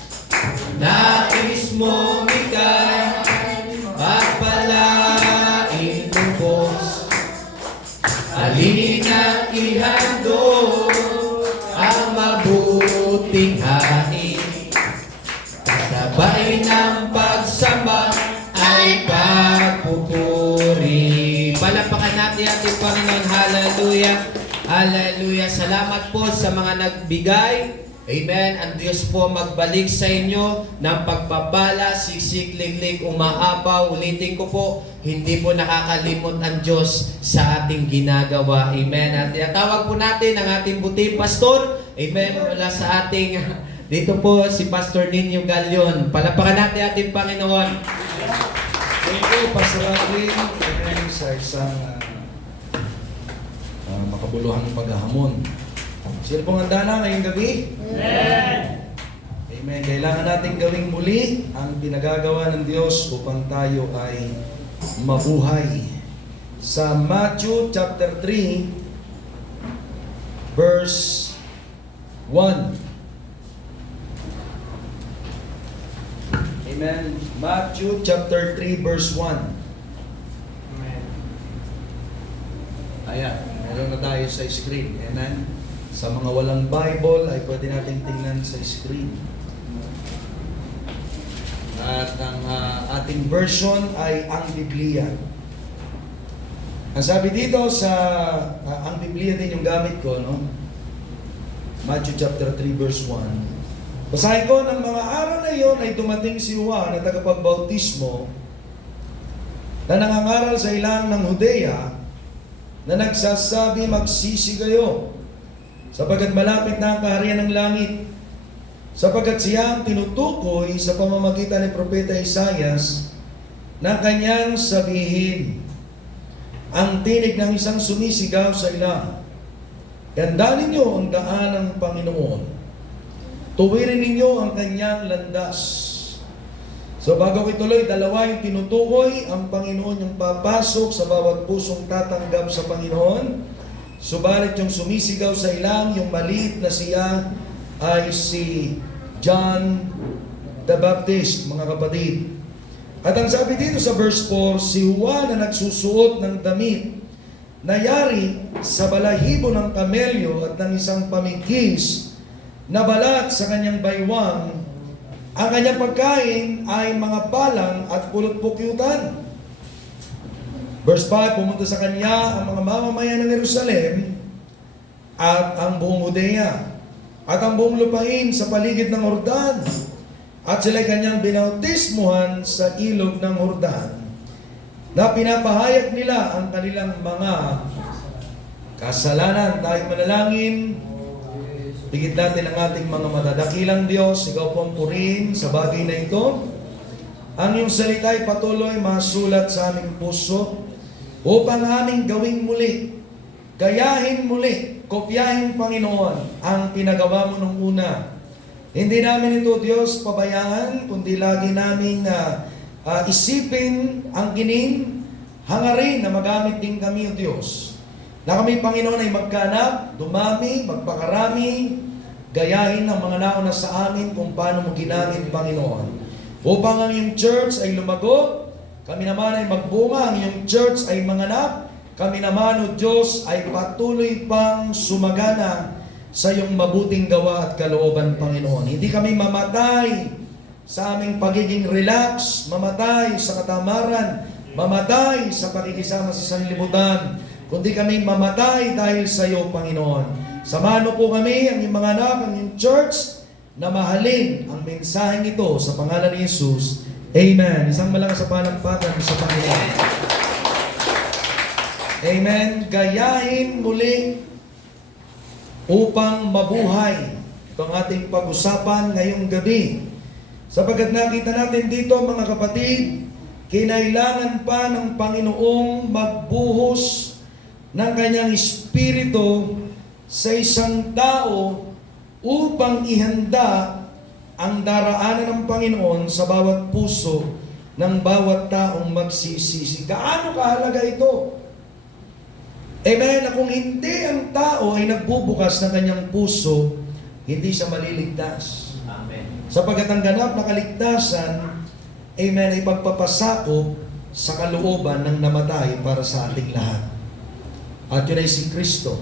Nais mo ikay pagpalain lubos. Halina't ihandog ang mabuting hain. Sabay ng pagsamba ay pagpupuri. Palapakan natin ating Panginoon. Hallelujah. Hallelujah. Salamat po sa mga nagbigay. Amen. Ang Diyos po magbalik sa inyo ng pagpapala, siksik, liglig, umaapaw. Ulitin ko po, hindi po nakakalimot ang Diyos sa ating ginagawa. Amen. At tawag po natin ang ating buti pastor. Amen. Wala sa ating, dito po si Pastor Ninyo Galion. Palapakan natin ating Panginoon. Thank you, Pastor Alvin. Amen. Sa isang makabuluhang paghahamon. Sino pong handa na ngayong gabi? Amen! Amen. Kailangan natin gawing muli ang pinagagawa ng Diyos upang tayo ay mabuhay. Sa Matthew chapter 3, verse 1. Amen. Matthew chapter 3, verse 1. Ayan. Meron na tayo sa screen. Amen. Sa mga walang Bible ay pwede natin tingnan sa screen. At ang ating version ay ang Biblia. Ang sabi dito sa ang Biblia din yung gamit ko, no? Matthew chapter 3 verse 1. Basahin ko, ng mga araw na iyon ay dumating si Juan na tagapagbautismo na nangangaral sa ilang ng Judea na nagsasabi, magsisi kayo sapagkat malapit na ang kaharian ng langit, sapagkat siya ang tinutukoy sa pamamagitan ni Propeta Isaias na kanyang sabihin, ang tinig ng isang sumisigaw sa ilang, ganda ninyo ang daan ng Panginoon, tuwirin ninyo ang kanyang landas. So bago ko ituloy, dalawa yung tinutukoy, ang Panginoon yung papasok sa bawat pusong tatanggap sa Panginoon. Subalit yung sumisigaw sa ilang, yung maliit na siya ay si John the Baptist, mga kapatid. At ang sabi dito sa verse 4, si Juan na nagsusuot ng damit na yari sa balahibo ng kamelyo at ng isang pamikis na balat sa kanyang baywang, ang kanyang pagkain ay mga balang at pulot-pukyutan. Verse 5, pumunta sa kanya ang mga mamamayan ng Jerusalem at ang buong Judea at ang buong lupain sa paligid ng Jordan, at sila'y kanyang binautismuhan sa ilog ng Jordan, na pinapahayag nila ang kanilang mga kasalanan. Tayo manalangin. Tigit natin ang ating mga mata. Dakilang Diyos, ikaw po ang purihin sa bagay na ito. Ang iyong salita ay patuloy masulat sa aming puso upang aming gawing muli, gayahin muli, kopyahin, Panginoon, ang pinagawa mo nung una. Hindi namin ito, Diyos, pabayaan, kundi lagi namin isipin ang kining hangarin na magamit din kami, O Diyos. Na kami, Panginoon, ay magkanap, dumami, magpakarami, gayahin ang mga nauna sa amin kung paano mo ginamit, Panginoon. Upang ang iyong church ay lumago, kami naman ay magbunga, ang iyong church ay manganap, kami naman, O Diyos, ay patuloy pang sumagana sa iyong mabuting gawa at kalooban, Panginoon. Hindi kami mamatay sa aming pagiging relax, mamatay sa katamaran, mamatay sa pakikisama sa sanlibutan, kundi kami mamatay dahil sa iyo, Panginoon. Samahan mo po kami, ang iyong mga anak, ang iyong church, na mahalin ang mensaheng ito sa pangalan ni Jesus. Amen. Isang malakas sa palampakan sa Panginoon. Amen. Gayahin muli upang mabuhay. Ito ang ating pag-usapan ngayong gabi. Sapagkat nakita natin dito, mga kapatid, kinailangan pa ng Panginoong magbuhos ng kanyang espiritu sa isang tao upang ihanda ang daraanan ng Panginoon sa bawat puso ng bawat taong magsisisi. Gaano kahalaga ito? Amen, na kung hindi ang tao ay nagbubukas ng kanyang puso, hindi siya maliligtas. Amen. Sapagkat ang ganap na kaligtasan, amen, ay pagpapasakop sa kalooban ng namatay para sa ating lahat. At yun ay si Kristo.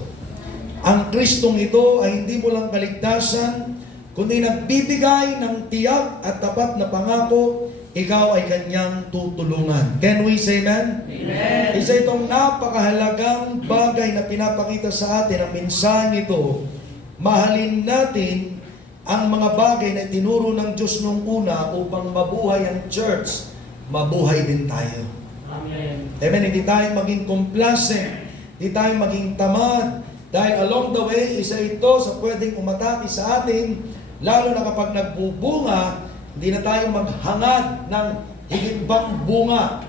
Ang Kristong ito ay hindi mo lang kaligtasan, kundi nagbibigay ng tiyak at tapat na pangako, ikaw ay kanyang tutulungan. Can we say amen? Amen. Isa itong napakahalagang bagay na pinapakita sa atin ang mensahe ito. Mahalin natin ang mga bagay na tinuro ng Diyos nung una upang mabuhay ang church, mabuhay din tayo. Amen. Amen. Hindi tayo maging complacent, hindi tayo maging tamad, dahil along the way, isa ito sa pwedeng umatake sa atin, lalo na kapag nagbubunga, hindi na tayo maghangad ng higit pang bunga.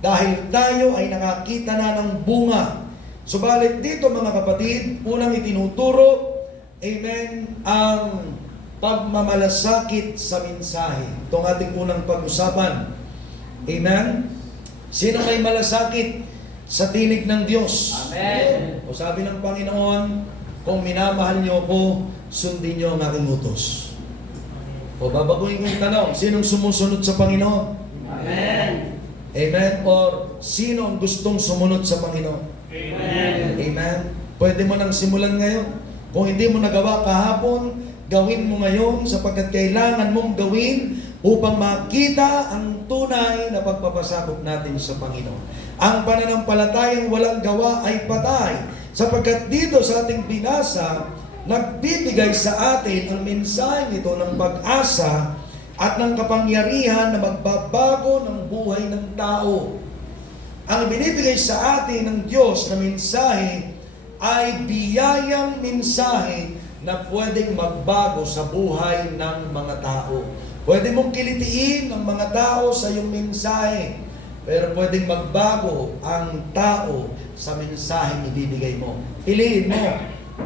Dahil tayo ay nakakita na ng bunga. Subalit dito, mga kapatid, unang itinuturo, amen, ang pagmamalasakit sa mensahe. Itong ating unang pag-usapan. Amen? Sino may malasakit sa tinig ng Diyos? Amen. O sabi ng Panginoon, kung minamahal niyo ako, sundin niyo ang aking utos. O babaguhin ko yung tanong, sinong sumusunod sa Panginoon? Amen. Amen? Or sino ang gustong sumunod sa Panginoon? Amen. Amen? Pwede mo nang simulan ngayon. Kung hindi mo nagawa kahapon, gawin mo ngayon sapagkat kailangan mong gawin upang makita ang tunay na pagpapasakop natin sa Panginoon. Ang pananampalatayang walang gawa ay patay. Sapagkat dito sa ating binasa, nagbibigay sa atin ang mensahe nito ng pag-asa at ng kapangyarihan na magbabago ng buhay ng tao. Ang binibigay sa atin ng Diyos na mensahe ay biyayang mensahe na pwedeng magbago sa buhay ng mga tao. Pwede mong kilitiin ang mga tao sa iyong mensahe, pero pwedeng magbago ang tao sa mensaheng ibibigay mo. Piliin mo.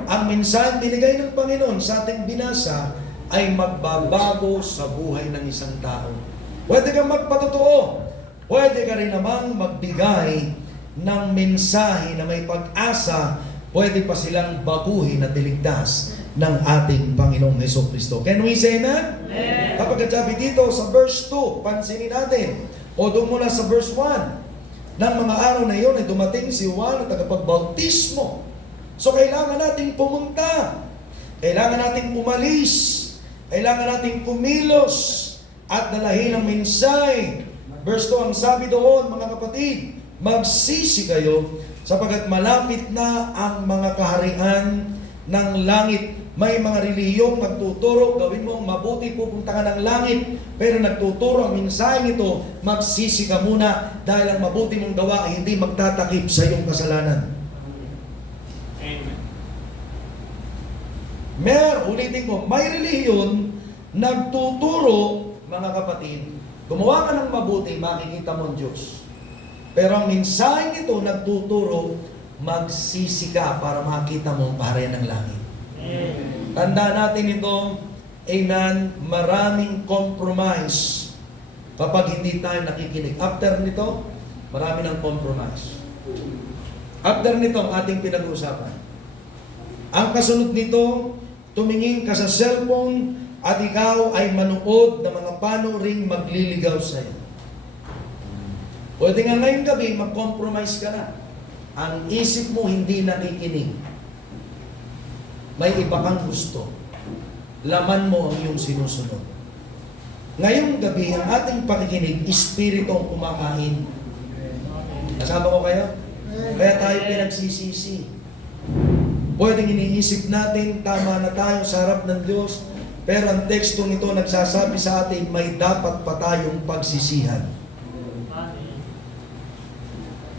Ang mensaheng binigay ng Panginoon sa ating binasa ay magbabago sa buhay ng isang tao. Pwede kang magpatotoo. Pwede ka rin namang magbigay ng mensahe na may pag-asa. Pwede pa silang baguhin at iligtas ng ating Panginoong Hesukristo. Can we say amen? Amen. Kapag sabi dito sa verse 2, pansinin natin. O doon muna sa verse 1. Nang mga araw na iyon ay dumating si Juan at tagapagbautismo. So kailangan nating pumunta. Kailangan nating umalis. Kailangan nating kumilos at dalahin ang mensahe. Verse 2, ang sabi doon, mga kapatid, magsisi kayo sapagkat malapit na ang mga kaharian ng langit. May mga relihiyong nagtuturo, gawin mo mabuti, pupunta ka ng langit. Pero nagtuturo ang mensahe nito, magsisi ka muna dahil ang mabuti mong gawa ay hindi magtatakip sa iyong kasalanan. Ulitin ko, may relihiyon nagtuturo, mga kapatid, gumawa ka ng mabuti, makikita mo ang Diyos. Pero ang mensahe nito nagtuturo, magsisi ka para makita mo ang kaharian ng langit. Tanda natin ito, amen, maraming compromise kapag hindi tayo nakikinig. After nito, marami ng compromise. After nito, ang ating pinag-uusapan. Ang kasunod nito, tumingin ka sa cellphone at ikaw ay manood ng mga panuring magliligaw sa iyo. Pwede nga ngayong gabi, mag-compromise ka na. Ang isip mo hindi nakikinig. May iba kang gusto. Laman mo ang iyong sinusunod. Ngayong gabi, ang ating pakikinig, espiritu ang kumakain. Kasama ko kayo? Kaya tayo pinagsisisi. Pwedeng iniisip natin, tama na tayo sa harap ng Diyos, pero ang teksto nito nagsasabi sa atin, may dapat pa tayong pagsisihan.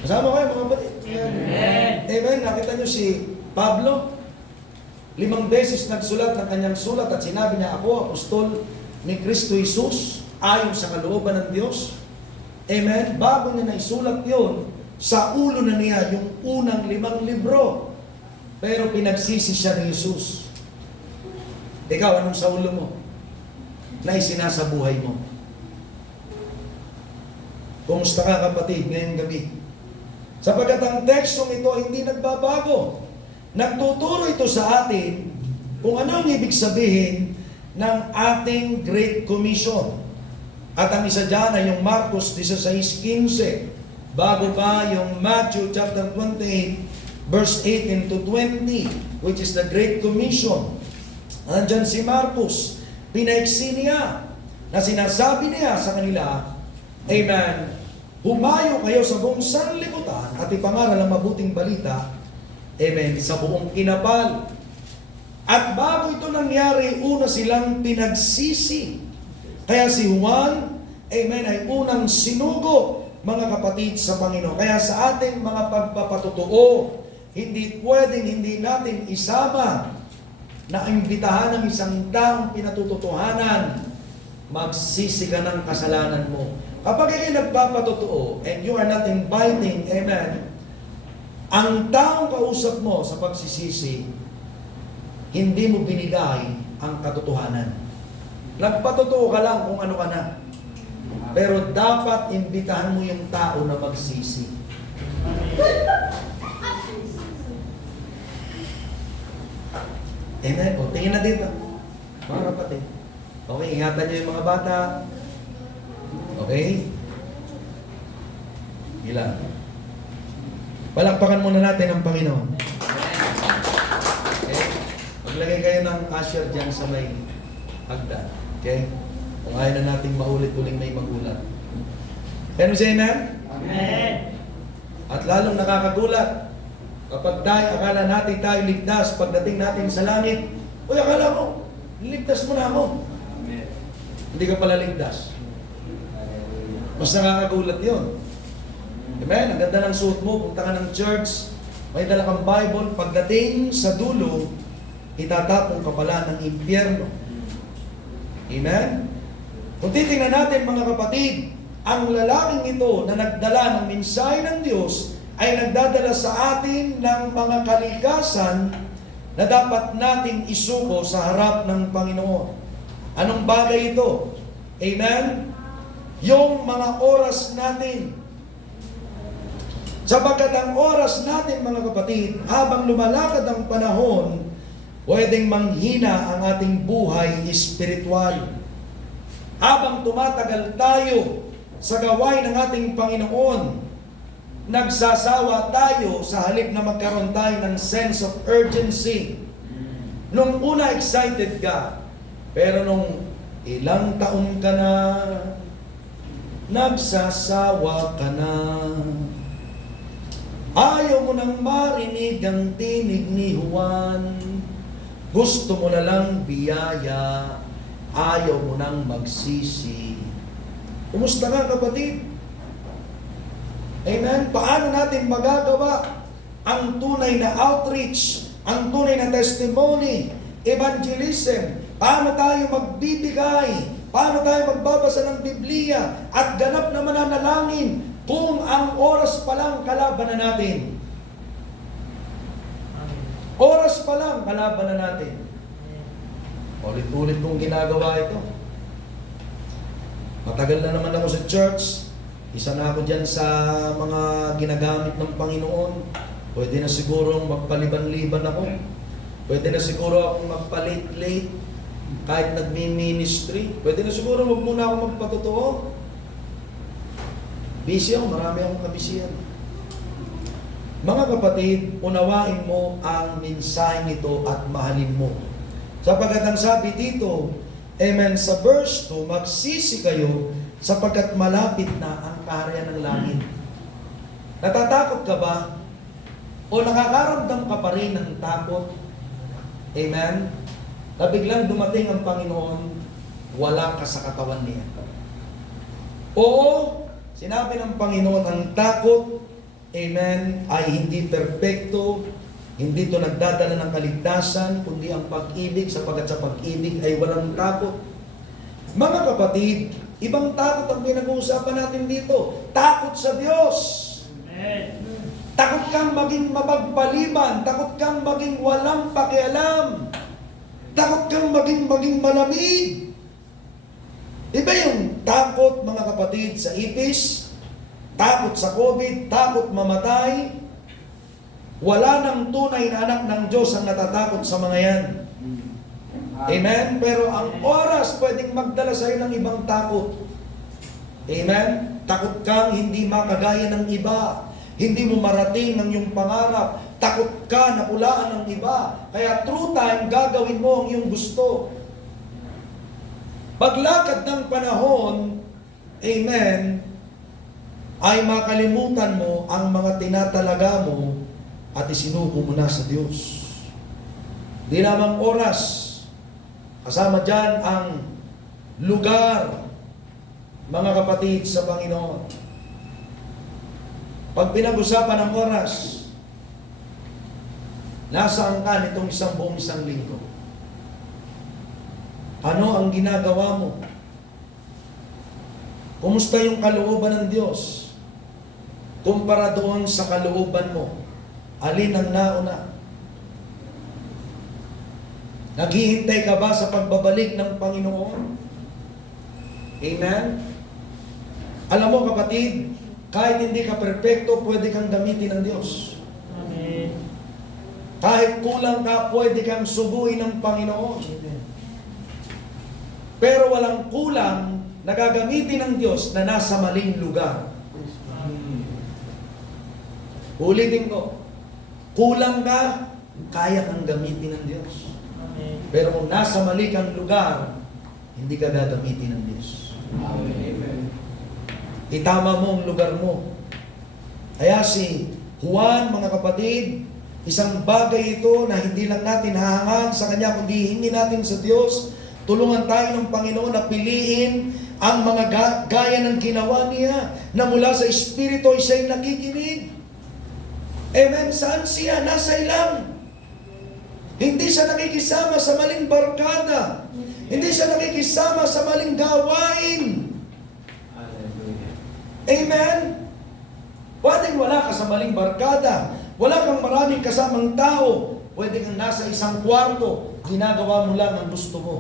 Kasama kayo mga kapatid? Amen. Amen. Nakita nyo si Pablo? 5 beses nagsulat ng kanyang sulat at sinabi niya, ako, apostol ni Kristo Jesus, ayon sa kalooban ng Diyos. Amen. Bago niya naisulat yon, sa ulo na niya yung unang 5 libro. Pero pinagsisi siya ni Jesus. Ikaw, anong sa ulo mo? Na isinasabuhay mo. Kumusta ka kapatid ngayong gabi? Sapagkat ang tekstong ito hindi nagbabago. Nagtuturo ito sa atin kung ano ang ibig sabihin ng ating Great Commission. At ang isa dyan ay yung Marcos 16:15. Bago pa yung Matthew chapter 28, verse 18 to 20, which is the Great Commission. Nandyan si Marcos, pinaiksi niya, na sinasabi niya sa kanila, amen, humayo kayo sa buong sanlibutan at ipangaral ang mabuting balita, amen, sa buong kinapal. At bago ito nangyari, una silang pinagsisi. Kaya si Juan, amen, ay unang sinugo, mga kapatid sa Panginoon. Kaya sa ating mga pagpapatotoo, hindi pwedeng hindi natin isama na imbitahan ng isang taong pinatututuhanan, magsisi ka ng kasalanan mo. Kapag ikay nagpapatotoo and you are not inviting, amen, ang taong kausap mo sa pagsisisi, hindi mo binigay ang katotohanan. Nagpatotoo ka lang kung ano ka na. Pero dapat imbitahan mo yung tao na magsisi. Amen. O, tingin na dito. Mga kapatid. Okay, ingatan nyo yung mga bata. Okay? Ilan? Palakpakan muna natin ang Panginoon. Okay? Maglagay kayo ng usher dyan sa may hagdan. Okay? Kung ayaw na nating maulit-uling may magulat. Can we say amen? Amen. At lalong nakakagulat Kapag tayo, akala natin tayo ligtas, pagdating natin sa langit, uy, akala mo, ligtas mo na ako. Hindi ka pala ligtas. Mas nakakagulat yun. Amen? Ang ganda ng suot mo, punta ka ng church, may dala kang Bible, pagdating sa dulo, itatapong ka pala ng impyerno. Amen? Kung titingnan natin mga kapatid, ang lalaking ito na nagdala ng mensahe ng Diyos ay nagdadala sa atin ng mga kalikasan na dapat nating isuko sa harap ng Panginoon. Anong bagay ito? Amen? Yung mga oras natin. Sapagkat ang oras natin mga kapatid, habang lumalakad ang panahon, pwedeng manghina ang ating buhay espiritual. Habang tumatagal tayo sa gawain ng ating Panginoon, nagsasawa tayo sa halip na magkaroon tayo ng sense of urgency. Nung una excited ka, pero nung ilang taon ka na, nagsasawa ka na. Ayaw mo nang marinig ang tinig ni Juan. Gusto mo na lang biyaya. Ayaw mo nang magsisi. Kumusta ka kapatid? Amen? Paano natin magagawa ang tunay na outreach, ang tunay na testimony, evangelism? Paano tayo magbibigay? Paano tayo magbabasa ng Biblia at ganap na mananalangin kung ang oras pa lang kalaban na natin? Oras pa lang kalaban na natin. Ulit-ulit kong ginagawa ito. Matagal na naman ako sa church. Isa na ako dyan sa mga ginagamit ng Panginoon. Pwede na siguro magpaliban-liban ako. Pwede na siguro akong magpalit-late kahit nagmi-ministry. Pwede na siguro wag muna ako magpatotoo. Busy ako, marami akong kabisihan. Mga kapatid, unawain mo ang mensaheng ito at mahalin mo. Sapagkat ang sabi dito, amen, sa verse 2, magsisi kayo sapagkat malapit na ang kaharian ng langit. Natatakot ka ba? O nakakaramdam ka pa rin ng takot? Amen? Na biglang dumating ang Panginoon, wala ka sa katawan niya. Oo, sinabi ng Panginoon, ang takot, amen, ay hindi perpekto, hindi ito nagdadala ng kaligtasan, kundi ang pag-ibig, sapagkat sa pag-ibig ay walang takot. Mga kapatid, ibang takot ang pinag-uusapan natin dito. Takot sa Diyos. Amen. Takot kang maging mapagpaliban. Takot kang maging walang pakialam. Takot kang maging malamig. Iba yung takot, mga kapatid, sa ipis, takot sa COVID, takot mamatay. Wala nang tunay na anak ng Diyos ang natatakot sa mga yan. Amen? Pero ang oras pwedeng magdala sa iyo ng ibang takot. Amen? Takot kang hindi makagaya ng iba. Hindi mo marating ang iyong pangarap. Takot ka na pulaan ng iba. Kaya true time, gagawin mo ang iyong gusto. Paglakad ng panahon, amen, ay makalimutan mo ang mga tinatalaga mo at isinuko mo na sa Diyos. Di namang oras. Kasama dyan ang lugar, mga kapatid sa Panginoon. Pag pinag-usapan ng oras, nasaan ka nitong isang linggo? Ano ang ginagawa mo? Kumusta yung kalooban ng Diyos? Kumpara doon sa kalooban mo, alin ang nauna? Naghihintay ka ba sa pagbabalik ng Panginoon? Amen? Alam mo kapatid, kahit hindi ka perpekto, pwede kang gamitin ng Diyos. Amen. Kahit kulang ka, pwede kang subuin ng Panginoon. Pero walang kulang na gagamitin ng Diyos na nasa maling lugar. Ulitin ko, kulang ka, kaya kang gamitin ng Diyos. Amen. Pero kung nasa mali kang lugar, hindi ka gagamitin ng Diyos. Amen. Itama mo ang lugar mo. Kaya si Juan, mga kapatid, Isang bagay ito na hindi lang natin hahangad sa Kanya, kundi hingi natin sa Diyos. Tulungan tayo ng Panginoon na piliin ang mga gaya ng ginawa niya na mula sa Espiritu ay siya'y nakikinig. Amen. Saan siya? Nasa ilang. Hindi siya nakikisama sa maling barkada. Hindi siya nakikisama sa maling gawain. Amen. Pwedeng wala ka sa maling barkada. Wala kang maraming kasamang tao. Pwede kang nasa isang kwarto. Ginagawa mo lang ang gusto mo.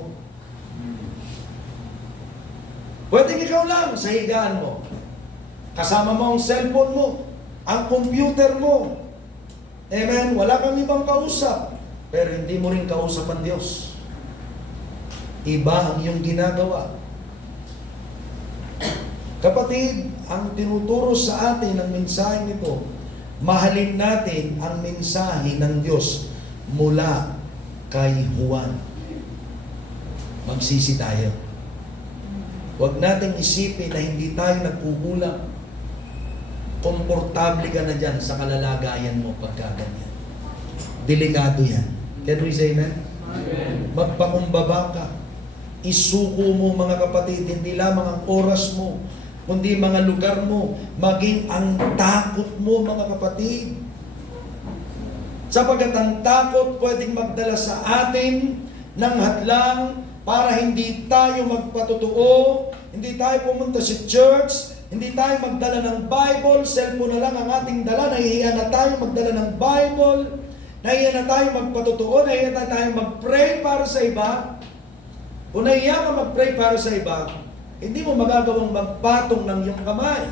Pwedeng ikaw lang sa higaan mo. Kasama mo ang cellphone mo. Ang computer mo. Amen. Wala kang ibang kausap. Pero hindi mo rin kausap ang Diyos. Iba ang iyong ginagawa. Kapatid, ang tinuturo sa atin ng mensahe nito, mahalin natin ang mensahe ng Diyos mula kay Juan. Magsisi tayo. Huwag nating isipin na hindi tayo nagkukulang. Komportable ka na dyan sa kalalagayan mo pagka ganyan. Delikado yan. Can we say amen? Amen. Magpakumbaba ka. Isuko mo mga kapatid, hindi lamang ang oras mo, kundi mga lugar mo, maging ang takot mo mga kapatid. Sapagkat ang takot pwedeng magdala sa atin ng hadlang para hindi tayo magpatotoo, hindi tayo pumunta sa church, hindi tayo magdala ng Bible, cellphone na lang ang ating dala, nahihiya na tayo magdala ng Bible, nahihiya na tayo magpatotoo, nahihiya na tayo mag-pray para sa iba. Kung nahihiya ka mag-pray para sa iba, hindi mo magagawang magpatong ng iyong kamay.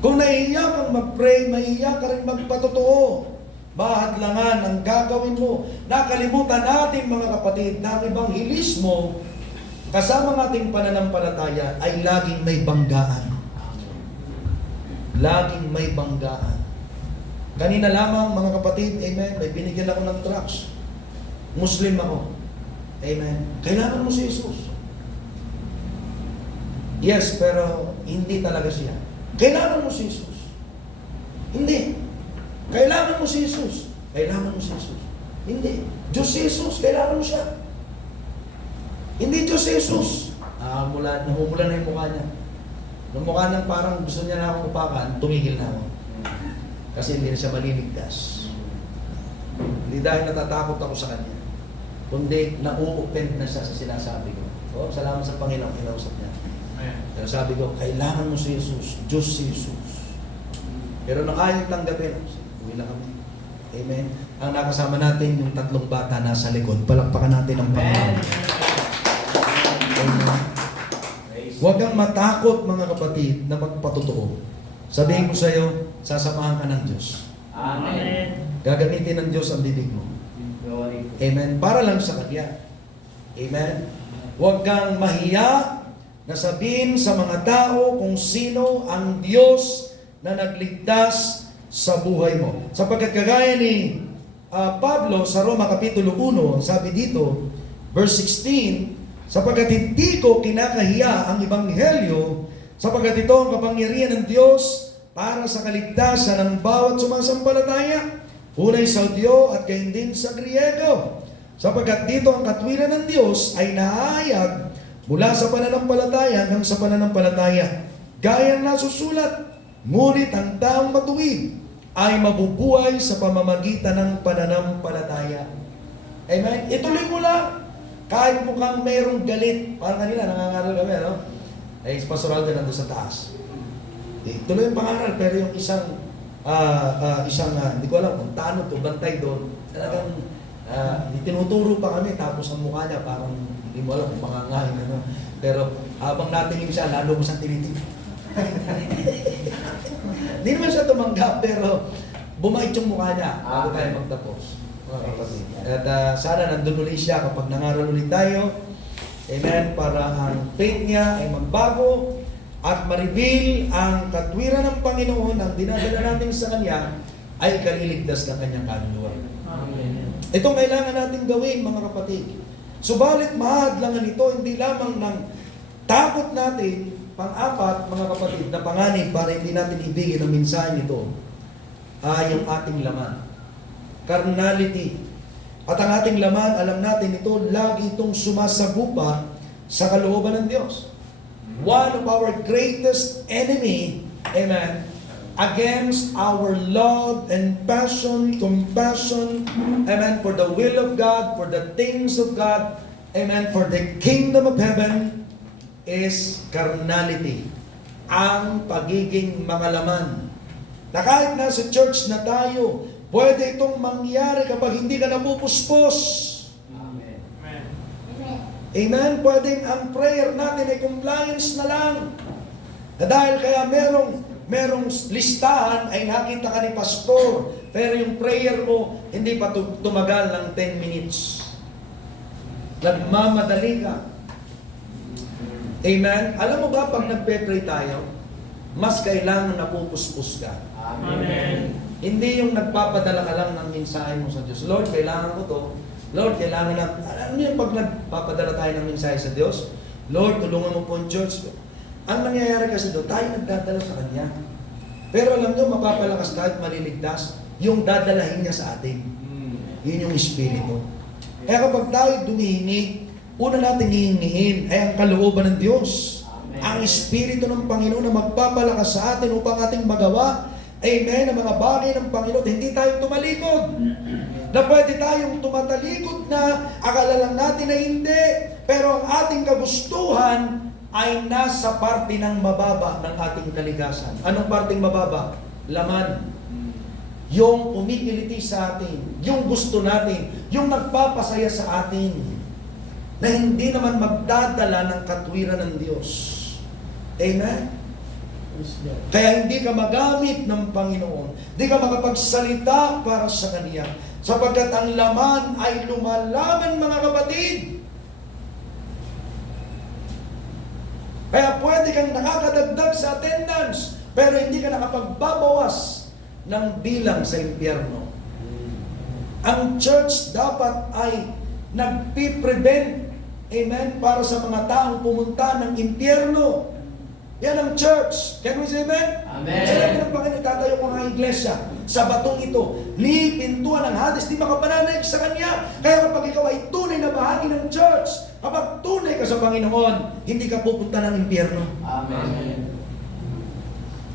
Kung nahihiya kang mag-pray, mahihiya ka rin magpatotoo. Mahadlangan ang gagawin mo. Nakalimutan natin mga kapatid na ang ebanghelismo kasama ng ating pananampalataya ay laging may banggaan. Laging may banggaan. Kanina lamang mga kapatid, amen, may binigyan ako ng tracts. Muslim ako. Amen. Kailangan mo si Jesus. Yes, pero hindi talaga siya. Kailangan mo si Jesus. Hindi. Kailangan mo si Jesus. Kailangan mo si Jesus. Hindi. Diyos si Jesus. Kailangan mo siya. Hindi Diyos si Jesus. Namumula na yung mukha niya. Nung mukha nang parang gusto niya na akong upakan, tumigil na ako. Kasi hindi na siya maliligtas. Hindi dahil natatakot ako sa kanya. Kundi na-o-offend na siya sa sinasabi ko. Oh, salamat sa Panginoon, kinausap niya. Pero sabi ko, kailangan mo si Jesus. Diyos si Jesus. Pero nang ayaw tanggapin, uwi na kami. Amen. Ang nakasama natin, yung 3 bata nasa likod. Palakpakan natin ang Panginoon. Amen. Huwag kang matakot mga kapatid na magpatotoo. Sabihin ko sa iyo, sasamahan ka ng Diyos. Amen. Gagamitin ng Diyos ang bibig mo. Amen. Para lang sa Kanya. Amen. Huwag kang mahiya na sabihin sa mga tao kung sino ang Diyos na nagligtas sa buhay mo. Sapagkat kagaya ni Pablo sa Roma Kapitulo 1, sabi dito, verse 16, sapagkat hindi ko kinakahiya ang Ebanghelyo, sapagkat ito ang kapangyarihan ng Diyos para sa kaligtasan ng bawat sumasampalataya, unay sa Hudyo at gayon din sa Griego. Sapagkat dito ang katwiran ng Diyos ay naahayag mula sa pananampalataya hanggang sa pananampalataya. Gaya ng nasusulat, ngunit ang taong matuwid ay mabubuhay sa pamamagitan ng pananampalataya. Amen? Ituloy mo lang. Kahit mukhang merong galit. Parang kanina, nangangaral kami, no? Ay, pastoral din nandun sa taas. Ituloy yung pangaral, pero yung isang, hindi ko alam kung taano to, bantay doon. Talagang, tinuturo pa kami, tapos ang mukha niya, parang, hindi mo alam kung mangangain, ano. Pero, habang natingin siya, lalo mo siyang tinitin. Hindi naman siya tumanggap, pero bumait yung mukha niya bago tayo magtapos. At sana nandun ulit siya kapag nangaral ulit tayo. Amen. Para ang faith niya ay magbago at ma-reveal ang katwiran ng Panginoon, ang dinadala natin sa Kanya, ay kaliligtas ng Kanyang kaluluwa. Itong kailangan natin gawin, mga kapatid. Subalit mahadlangan ito, hindi lamang ng takot natin, pang-apat, mga kapatid, na panganib para hindi natin ibigin ang mensahe nito. ay yung ating laman. Carnality. At ang ating laman, alam natin ito, lagi itong sumasabupa sa kalooban ng Diyos. One of our greatest enemy, amen, against our love and passion, compassion, amen, for the will of God, for the things of God, amen, for the kingdom of heaven, is carnality. Ang pagiging makalaman. Na kahit nasa church na tayo, pwede itong mangyari kapag hindi ka napupuspos. Amen. Amen? Pwedeng ang prayer natin ay compliance na lang. Na dahil kaya merong listahan ay nakita ka ni pastor, pero yung prayer mo hindi pa tumagal ng 10 minutes. Nagmamadali ka. Amen? Alam mo ba, pag nagpe-pray tayo, mas kailangan napupuspos ka. Amen. Hindi yung nagpapadala ka lang ng mensahe mo sa Diyos. Lord, kailangan ko to. Lord, kailangan na... Ano yung pag nagpapadala tayo ng mensahe sa Diyos? Lord, tulungan mo po ang church. Ang nangyayari kasi doon, tayo nagdadala sa Kanya. Pero alam nyo, mapapalakas tayo at maliligtas yung dadalahin niya sa atin. Yun yung Espiritu. Kaya kapag tayo dumihingi, una natin hihingiin ay ang kalooban ng Diyos. Amen. Ang Espiritu ng Panginoon na magpapalakas sa atin upang ating magawa, amen, ang mga bagay ng Panginoon. Hindi tayo tumalikod. Na pwede tayong tumatalikod na akala lang natin na hindi. Pero ang ating kagustuhan ay nasa parte ng mababa ng ating kaligasan. Anong parteng mababa? Laman. Yung kumikiliti sa atin, yung gusto natin, yung nagpapasaya sa atin, na hindi naman magdadala ng katwiran ng Diyos. Amen? Kaya hindi ka magamit ng Panginoon, hindi ka makapagsalita para sa Kanya, sapagkat ang laman ay lumalaman, mga kapatid. Kaya pwede kang nakakadagdag sa attendance, pero hindi ka nakapagbabawas ng bilang sa impyerno. Ang church dapat ay nagpiprevent, amen, para sa mga taong pumunta ng impyerno. Yan ang church. Can we say amen? Amen. Sinabi ng Panginoon, tatayo ko ang iglesia sa batong ito. Ni pintuan ng Hades, di makapananay sa Kanya. Kaya kapag ikaw ay tunay na bahagi ng church, kapag tunay ka sa Panginoon, hindi ka pupunta ng impyerno. Amen.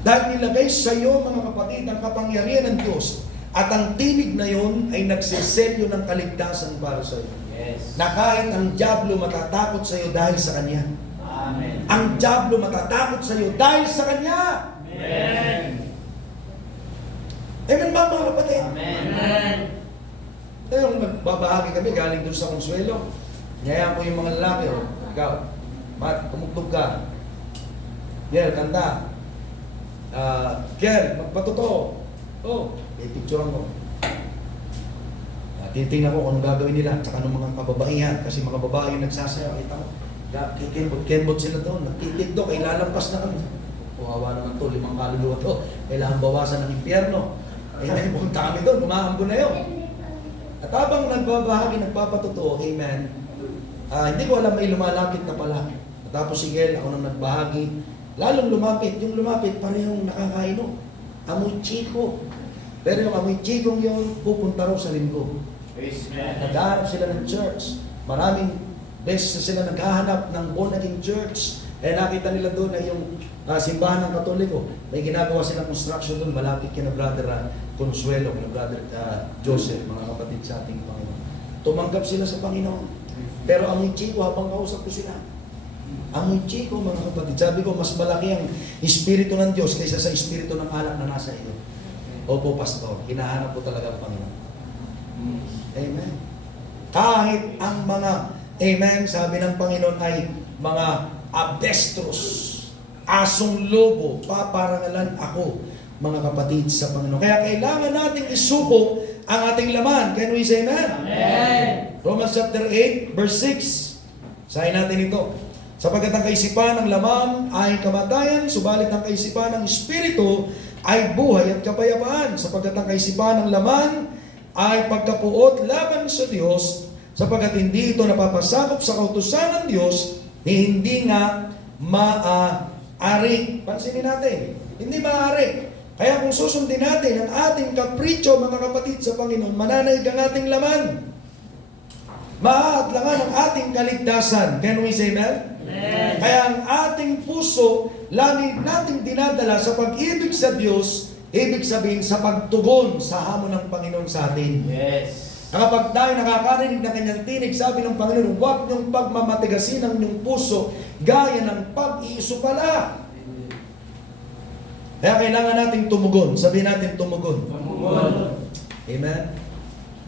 Dahil nilagay sa iyo, mga kapatid, ang kapangyarihan ng Diyos. At ang tinig na yon ay nagsiselyo ng kaligtasan para sa iyo. Yes. Na kahit ang dyablo matatakot sa iyo dahil sa Kanya. Amen. Ang dyablo matatakot sa iyo dahil sa Kanya. Amen. Amen ba, mga kapatid? Amen. Yung nagbabahagi kami galing dun sa Consuelo. Niyayaan ko yung mga lalaki. Oh. Ikaw, Matt, tumugtog ka. Yel, kanta. Kel, magpatotoo. Oh, picturean ko. Titingnan ko kung anong gagawin nila, tsaka ng mga kababaihan, kasi mga babae yung nagsasayaw. Kita ko, kikembot sila doon, nagtitigdo, ilalampas na kami. Kuhawa naman to, 5 kaluluwa to. Kailangan bawasan ng impyerno. Eh, punta kami doon, umaambo na yun. At habang nagbabahagi, nagpapatotoo, amen, hindi ko alam may lumalapit na pala. At tapos si Gel, ako nang nagbahagi, lalong lumapit, yung lumapit, parehong nakakaino. Amoy chiko. Pero yung amoy chikong yun, pupunta raw sa linggo. Naghahanap sila ng church. Maraming beses na sila naghahanap ng born-again church. Eh nakita nila doon na yung simbahan ng Katoliko. May ginagawa silang construction doon, malapit kina Brother Consuelo, kina Brother Joseph, mga kapatid sa ating Panginoon. Tumanggap sila sa Panginoon. Pero amoy chiko, habang kausap ko sila, amoy chiko, mga kapatid. Sabi ko, mas malaki ang Espiritu ng Diyos kaysa sa Espiritu ng alak na nasa iyo. Opo, Pastor, hinahanap ko talaga ang Panginoon. Amen. Kahit ang mga, amen, sabi ng Panginoon ay mga abestros, asong lobo, paparangalan ako, mga kapatid sa Panginoon. Kaya kailangan nating isuko ang ating laman. Can we say amen? Amen. Romans chapter 8, verse 6. Sahin natin ito. Sapagkat ang kaisipan ng laman ay kamatayan, subalit ang kaisipan ng Espiritu ay buhay at kapayapaan. Sapagkat ang kaisipan ng laman ay pagkapuot laban sa Diyos, sapagkat hindi ito napapasakop sa kautusan ng Diyos, ni hindi nga maaari. Pansinin natin, hindi maaari. Kaya kung susundin natin ang ating kapritsyo, mga kapatid, sa Panginoon, mananaig ang ating laman. Maaatlangan ang ating kaligtasan. Can we say that? Amen. Kaya ang ating puso, lagi nating dinadala sa pag-ibig sa Diyos, ibig sabihin sa pagtugon sa hamon ng Panginoon sa atin. Yes. Kapag tayo nakakarinig ng kanyang tinig, sabi ng Panginoon, huwag niyong pagmamatigasin ang inyong puso, gaya ng pag-iisupala. Kaya kailangan nating tumugon. Sabihin natin tumugon. Amen?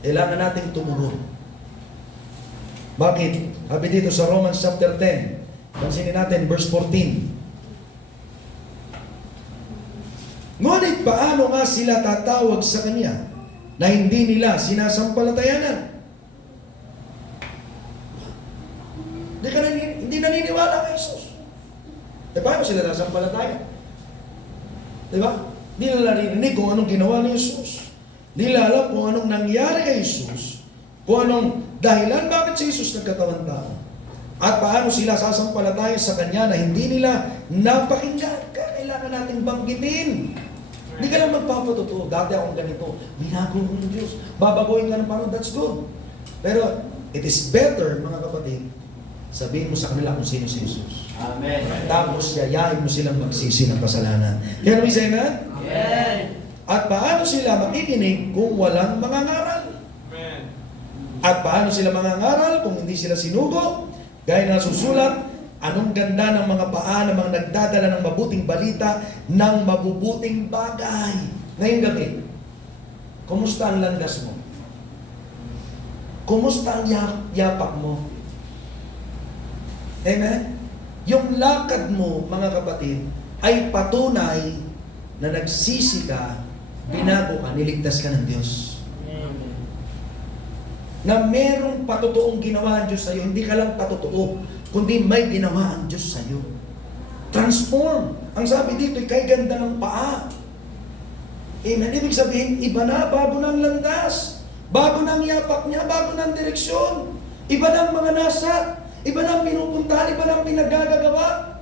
Kailangan nating tumugon. Bakit? Sabi dito sa Romans chapter 10, pansinin natin, verse 14. Ngunit paano nga sila tatawag sa Kanya na hindi nila sinasampalatayanan? Hindi naniniwala kay Jesus. Paano sila nasampalataya? Diba? Hindi nila narinig kung anong ginawa ni Jesus. Hindi nila alam kung anong nangyari kay Jesus. Kung anong dahilan bakit si Jesus nagkatawan tao. At paano sila sasampalataya sa Kanya na hindi nila napakinggan. Kaya kailangan nating banggitin. Hindi ka lang magpapatotoo. Dati akong ganito. Binago ko ng Diyos. Babaguhin ka ng Panginoon. That's good. Pero it is better, mga kapatid, sabihin mo sa kanila kung sino si Jesus. Amen. Tapos yayain mo silang magsisi ng kasalanan. Can we say that? Amen. At paano sila makikinig kung walang mangangaral? Amen. At paano sila mangangaral kung hindi sila sinugo? Gaya na susulat, anong ganda ng mga paa ng mga nagdadala ng mabuting balita ng mabubuting bagay. Ngayong gabi, kumusta ang landas mo? Kumusta ang yapak mo? Amen? Yung lakad mo, mga kapatid, ay patunay na nagsisi ka, binago ka, niligtas ka ng Diyos. Na merong patotoong ginawa ang Diyos sa'yo, hindi ka lang patotoo, kundi may ginawa ang Diyos sa'yo. Transform. Ang sabi dito, kay ganda ng paa. Amen. Ibig sabihin, iba na, bago ng landas. Bago ng yapak niya, bago ng direksyon. Iba ng mga nasa. Iba ng pinupuntahan, iba ng pinagagagawa.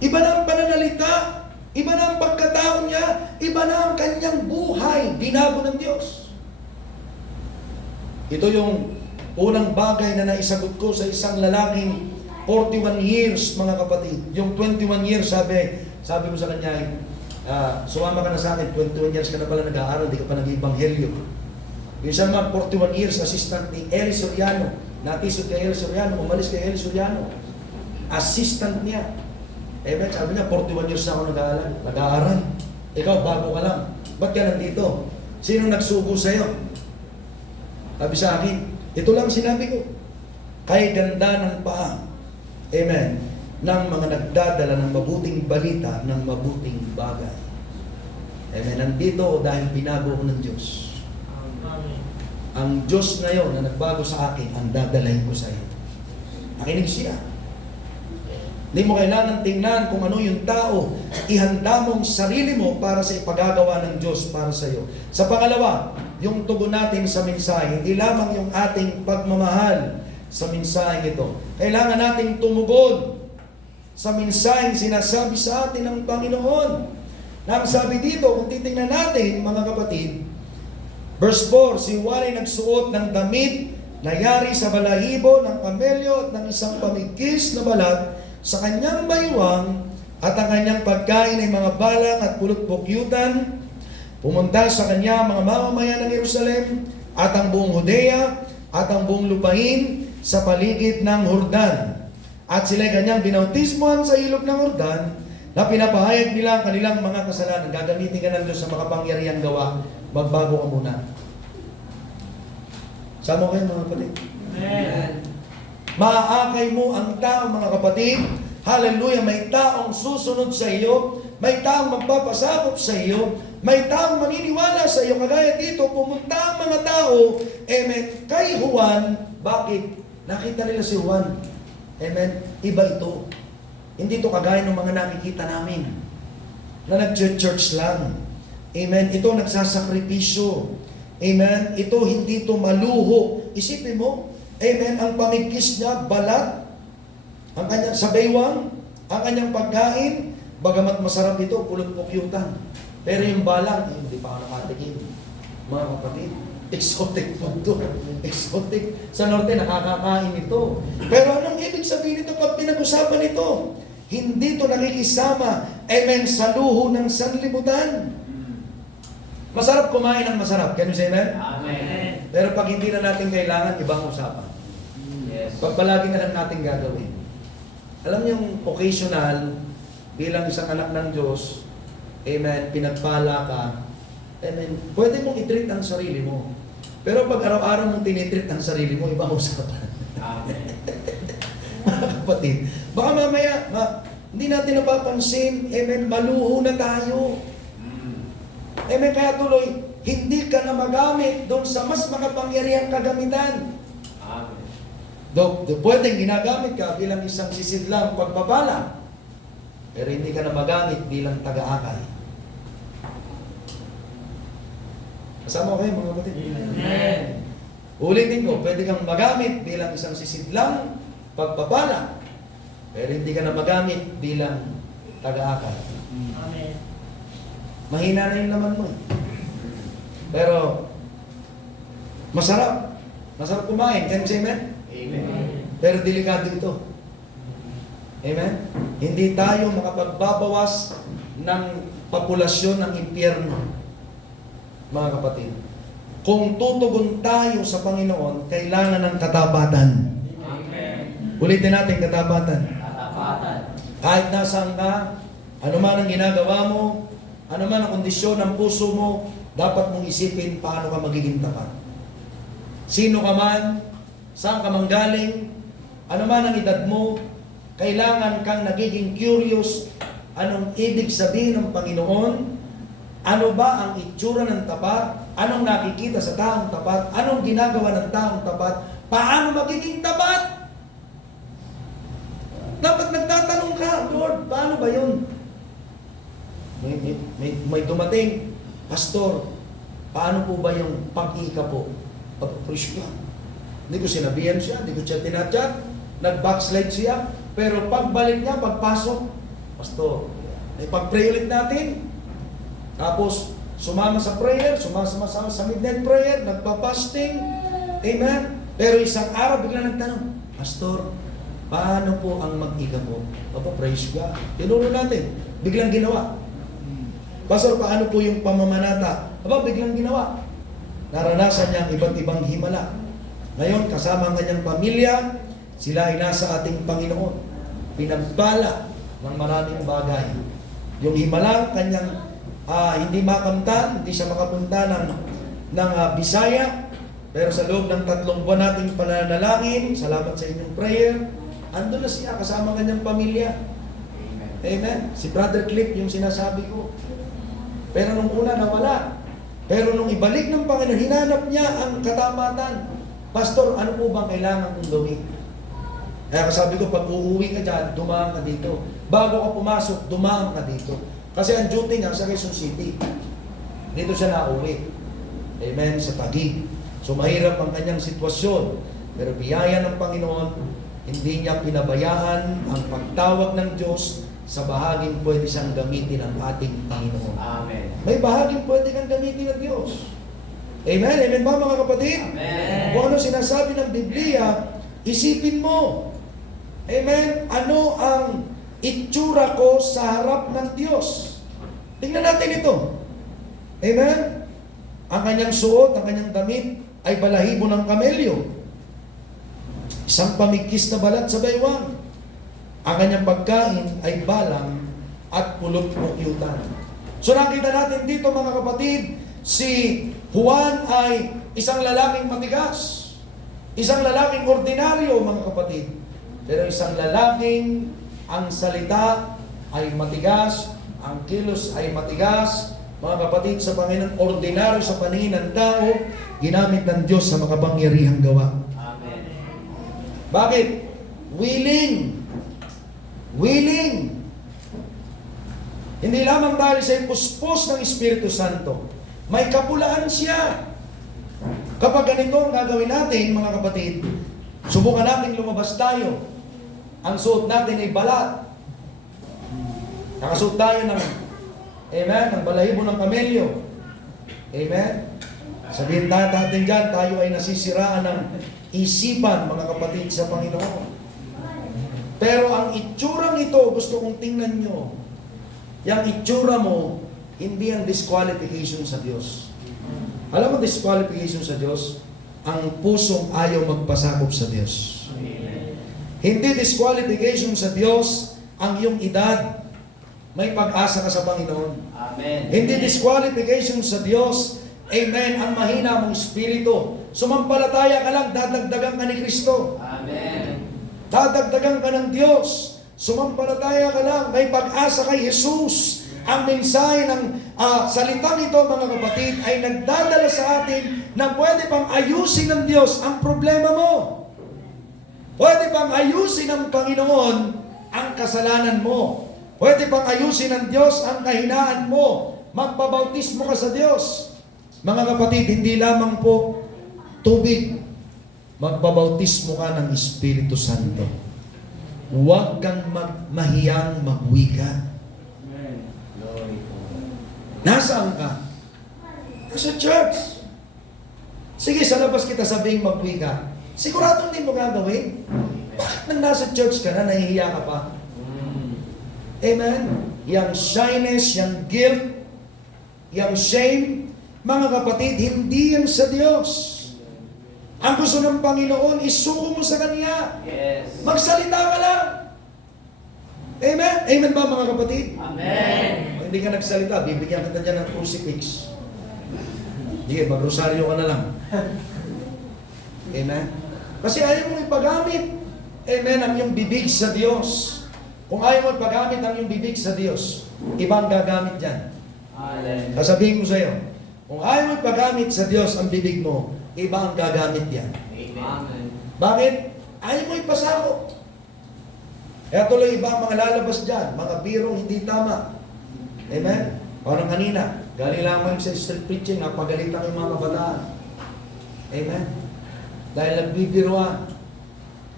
Iba ng pananalita. Iba ng pagkatao niya. Iba na ang kanyang buhay. Binago ng Diyos. Ito yung unang bagay na naisagot ko sa isang lalaking 41 years, mga kapatid. Yung 21 years, sabi ko sa kanya, sumama ka na sa akin, 21 years ka na pala nag-aaral, di ka pa nag-ibanghelyo. Yung isang man, 41 years, assistant ni Eli Soriano. Natisod kay Eli Soriano, umalis kay Eli Soriano. Assistant niya. Amen, sabi niya, 41 years na ako nag-aaral. Ikaw, bago ka lang. Ba't ka nandito? Sino nagsugo sa'yo? Sabi sa akin, ito lang sinabi ko. Kay ganda ng paa. Amen. Ng mga nagdadala ng mabuting balita, ng mabuting bagay. Amen. Nandito dahil binago ko ng Diyos. Ang Diyos ngayon na nagbago sa akin, ang dadalhin ko sa iyo. Nakinig siya. Hindi mo kailangan tingnan kung ano yung tao. Ihanda mong sarili mo para sa ipagagawa ng Diyos para sa iyo. Sa pangalawa, yung tugon natin sa mensahe, hindi lamang yung ating pagmamahal sa mensahe ito. Kailangan nating tumugon sa mensahe sinasabi sa atin ng Panginoon. Na ang sabi dito, kung titingnan natin, mga kapatid, verse 4, si Juan ay nagsuot ng damit na yari sa balahibo ng kamelyo at ng isang pamigkis na balat sa kanyang baywang at ang kanyang pagkain ay mga balang at pulot-pukyutan. Pumunta sa kanya mga mamamayan ng Jerusalem at ang buong Judea at ang buong lupain sa paligid ng Jordan. At sila'y kanyang binautismuhan sa ilog ng Jordan na pinapahayag nila ang kanilang mga kasalanan. Gagamitin ka ng Diyos sa makapangyarihang gawa. Magbago ka muna. Sama kayo mga kapatid. Amen. Maaakay mo ang tao, mga kapatid. Hallelujah, may taong susunod sa iyo, may taong magpapasakop sa iyo, may taong maniniwala sa iyo. Kagaya dito, pumunta ang mga tao, amen, kay Juan. Bakit? Nakita nila si Juan. Amen, iba ito. Hindi ito kagaya ng mga nakikita namin na nag-church lang. Amen, ito nagsasakripisyo. Amen, ito hindi ito maluho. Isipin mo, amen, ang pamigkis niya, balat, ang kanyang sabaywang, ang kanyang pagkain, bagamat masarap ito, pulot-pukyutan. Pero yung balang, hindi pa ako nakatikim. Mga kapatid, exotic food to. Exotic. Sa norte, nakakakain ito. Pero anong ibig sabihin nito pag pinag-usapan ito? Hindi to nakikisama, amen, sa luho ng sanlibutan. Masarap kumain ng masarap. Can you say amen? Amen. Pero pag hindi na natin kailangan, ibang usapan. Yes. Pag palagi na lang natin gagawin. Alam niyo yung occasional, bilang isang anak ng Diyos, amen, pinagpala ka, amen, pwede mong i-treat ang sarili mo. Pero pag araw-araw mong tinitreat ang sarili mo, ibang usapan. Amen. Mga kapatid, baka mamaya, hindi natin napapansin, amen, maluho na tayo. Amen, kaya tuloy, hindi ka na magamit doon sa mas makapangyarihang kagamitan. Amen. Pwedeng ginagamit ka bilang isang sisidlang pagpapala, pero hindi ka na magamit bilang taga-akay. Kasama ko kayo mga kapatid? Amen. Ulitin ko, pwede kang magamit bilang isang sisidlang pagpapala, pero hindi ka na magamit bilang taga-akay. Amen. Mahina na yung laman mo. Pero, masarap. Masarap kumain. Can you say amen? Amen. Pero delikado ito. Amen? Hindi tayo makapagbabawas ng populasyon ng impyerno. Mga kapatid. Kung tutugon tayo sa Panginoon, kailangan ng katapatan. Amen. Ulitin natin, katapatan. Katapatan. Kahit nasaan ka, ano man ang ginagawa mo, ano man ang kondisyon ng puso mo, dapat mong isipin paano ka magiging tapat. Sino ka man, saan ka man galing, ano man ang edad mo, kailangan kang nagiging curious, anong ibig sabihin ng Panginoon, ano ba ang itsura ng tapat, anong nakikita sa taong tapat, anong ginagawa ng taong tapat, paano magiging tapat? Dapat nagtatanong ka, Lord, paano ba yun? May dumating, Pastor, paano po ba yung pag-ika po? Pag-preach ka. Hindi ko sinabihan siya, hindi ko siya tinatchat, nag-backslide siya, pero pagbalik niya, pagpasok, Pastor, pag-pray ulit natin. Tapos, sumama sa prayer, sumama sa midnight prayer, nagpa-fasting, amen. Pero isang araw, bigla nagtanong, Pastor, paano po ang mag-ika po? Praise God. Tinuro natin, biglang ginawa. Pastor, paano po yung pamamanata? Biglang ginawa. Naranasan niya ang iba't ibang himala. Ngayon, kasama ang kanyang pamilya, sila ay nasa ating Panginoon. Pinagbala ng maraming bagay. Yung himala, kanyang hindi makamtan, hindi siya makapunta ng Bisaya, pero sa loob ng 3 buwan nating pananalangin, salamat sa inyong prayer, andun na siya kasama ang kanyang pamilya. Amen. Si Brother Cliff, yung sinasabi ko. Pero nung una, nawala. Pero nung ibalik ng Panginoon, hinanap niya ang katamatan. Pastor, ano po bang kailangan kong gawin? Kaya sabi ko, pag uuwi ka dyan, dumaan ka dito. Bago ka pumasok, dumaan ka dito. Kasi ang duty niya sa Quezon City. Dito siya nauwi. Amen, sa Taguig. So mahirap ang kanyang sitwasyon. Pero biyaya ng Panginoon, hindi niya pinabayaan ang pagtawag ng Diyos sa bahaging pwede siyang gamitin ng ating Panginoon. Amen. May bahaging pwede kang gamitin ng Diyos. Amen? Amen ba mga kapatid? Amen. Kung ano sinasabi ng Biblia, isipin mo. Amen? Ano ang itsura ko sa harap ng Diyos? Tingnan natin ito. Amen? Ang kanyang suot, ang kanyang damit ay balahibo ng kamelyo. Isang pamigkis na balat sa baywang. Ang kanyang pagkain ay balang at pulot-pukyutan. So nakita natin dito mga kapatid, si Juan ay isang lalaking matigas. Isang lalaking ordinaryo mga kapatid. Pero isang lalaking ang salita ay matigas, ang kilos ay matigas. Mga kapatid, sa Panginoon, ordinaryo sa paningin ng tao, ginamit ng Diyos sa makapangyarihang gawa. Amen. Bakit? Willing. Hindi lamang dahil sa puspos ng Espiritu Santo, may kapulaan siya. Kapag ganito ang gagawin natin, mga kapatid, subukan natin lumabas tayo. Ang suot natin ay balat. Nakasuot tayo ng Amen? Ang balahibo ng kamelyo. Amen? Sabihin natin dyan, tayo ay nasisiraan ng isipan, mga kapatid, sa Panginoon. Pero ang itsurang ito, gusto kong tingnan nyo. Yung itsura mo, hindi ang disqualification sa Diyos. Alam mo disqualification sa Diyos? Ang pusong ayaw magpasakop sa Diyos. Hindi disqualification sa Diyos ang iyong edad. May pag-asa ka sa Panginoon. Amen. Hindi disqualification sa Diyos, amen, ang mahina mong espiritu. Sumampalataya ka lang, dadagdagan ka ni Kristo. Amen. Dadagdagan ka ng Diyos. Sumampalataya ka lang, may pag-asa kay Jesus. Ang mensahe ng salitang ito, mga kapatid, ay nagdadala sa atin na pwede pang ayusin ng Diyos ang problema mo. Pwede pang ayusin ng Panginoon ang kasalanan mo. Pwede pang ayusin ng Diyos ang kahinaan mo. Magpabautismo ka sa Diyos. Mga kapatid, hindi lamang po tubig. Magpabautismo ka ng Espiritu Santo. Huwag kang mahiyang magwika. Nasaan ka? Nasa church. Sige, sa labas kita sabing magwika. Sigurado hindi mo gagawin. Bakit nang nasa church ka na, nahihiya ka pa? Amen? Yang shyness, yang guilt, yang shame, mga kapatid, hindi yan sa Diyos. Ang gusto ng Panginoon, isuko mo sa Kanya. Yes. Magsalita ka lang. Amen? Amen ba, mga kapatid? Amen. Kung hindi ka nagsalita, bibigyan kita dyan ng crucifix. Sige, magrosaryo ka na lang. Amen? Kasi ayaw mong ipagamit, amen, ang iyong bibig sa Diyos. Kung ayaw mo ipagamit ang iyong bibig sa Diyos, ibang gagamit dyan. Amen. Sasabihin ko sa iyo, kung ayaw mo ipagamit sa Diyos ang bibig mo, iba ang gagamit yan. Amen. Bakit? Ayaw mo ipasako. Kaya tuloy iba ang mga lalabas dyan, mga birong hindi tama. Amen? Parang kanina, galing lang sa street preaching, napagalitan yung mga kabataan. Amen? Dahil nagbibiruan.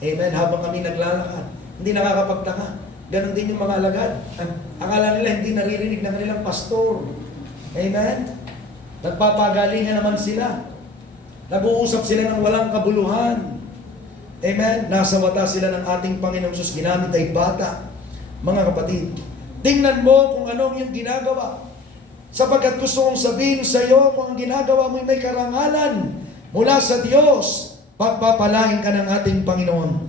Amen? Habang kami naglalakad. Hindi nakakapagtaka. Ganon din yung mga alagad. Akala nila hindi naririnig ng kanilang pastor. Amen? Nagpapagalingan naman sila. Nag-uusap sila ng walang kabuluhan. Amen? Nasa mata sila ng ating Panginoong Sus. Ginamit ay bata. Mga kapatid, tingnan mo kung anong yung ginagawa. Sapagkat gusto kong sabihin sa iyo, kung ang ginagawa mo ay may karangalan mula sa Diyos, pagpapalain ka ng ating Panginoon.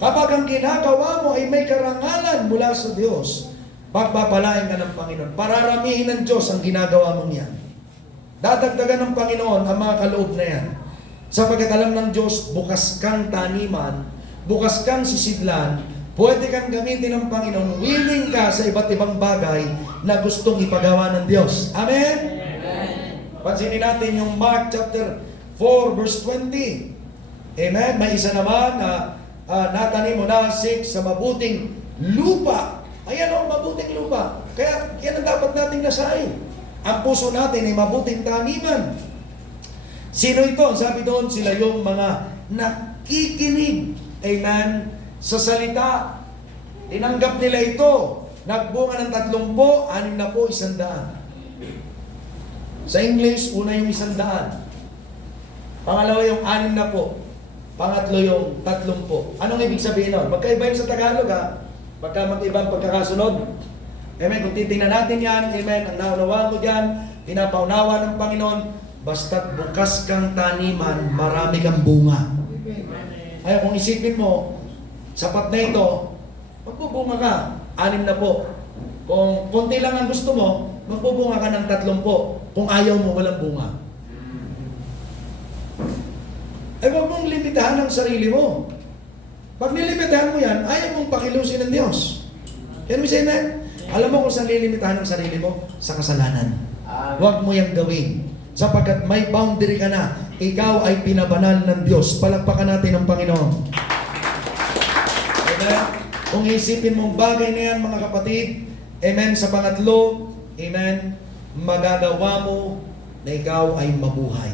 Kapag ang ginagawa mo ay may karangalan mula sa Diyos, pagpapalain ka ng Panginoon. Pararamihin ng Diyos ang ginagawa mong yan. Dadagdagan ng Panginoon ang mga kaloob na yan. Sapagkat alam ng Diyos, bukas kang taniman, bukas kang sisidlan, pwede kang gamitin ng Panginoon, willing ka sa iba't ibang bagay na gustong ipagawa ng Diyos. Amen? Amen. Pansinin natin yung Mark chapter 4 verse 20. Amen? May isa naman na natanim mo na sa mabuting lupa. Ayan o, mabuting lupa. Kaya yan ang dapat nating nasain. Ang puso natin ay mabuting taniman. Sino ito? Sabi doon, sila yung mga nakikinig. Amen? Sa salita. Tinanggap nila ito. Nagbunga ng 30, 6 na po, 100. Sa English, una yung 100. Pangalawa yung 6 na po. Pangatlo yung 30. Anong ibig sabihin nun? Magkaiba yun sa Tagalog ha. Pagka mag-ibang pagkakasunod. Amen. Kung titingnan natin yan, amen, ang naunawa ko dyan, pinapaunawa ng Panginoon, basta't bukas kang taniman, marami kang bunga. Ay, kung isipin mo, sapat na ito, magbubunga ka, 6 na po. Kung konti lang ang gusto mo, magbubunga ka ng 30. Kung ayaw mo, walang bunga. Ay, huwag mong limitahan ang sarili mo. Pag nilimitahan mo yan, ayaw mong pakilusin ng Diyos. Can we say amen? Alam mo kung saan lilimitahan ang sarili mo? Sa kasalanan. Huwag mo yung gawin. Sapagkat may boundary ka na. Ikaw ay pinabanal ng Diyos. Palakpakan natin ang Panginoon. Amen? Kung isipin mong bagay na yan, mga kapatid, amen, sa pangatlo, amen, magagawa mo na ikaw ay mabuhay.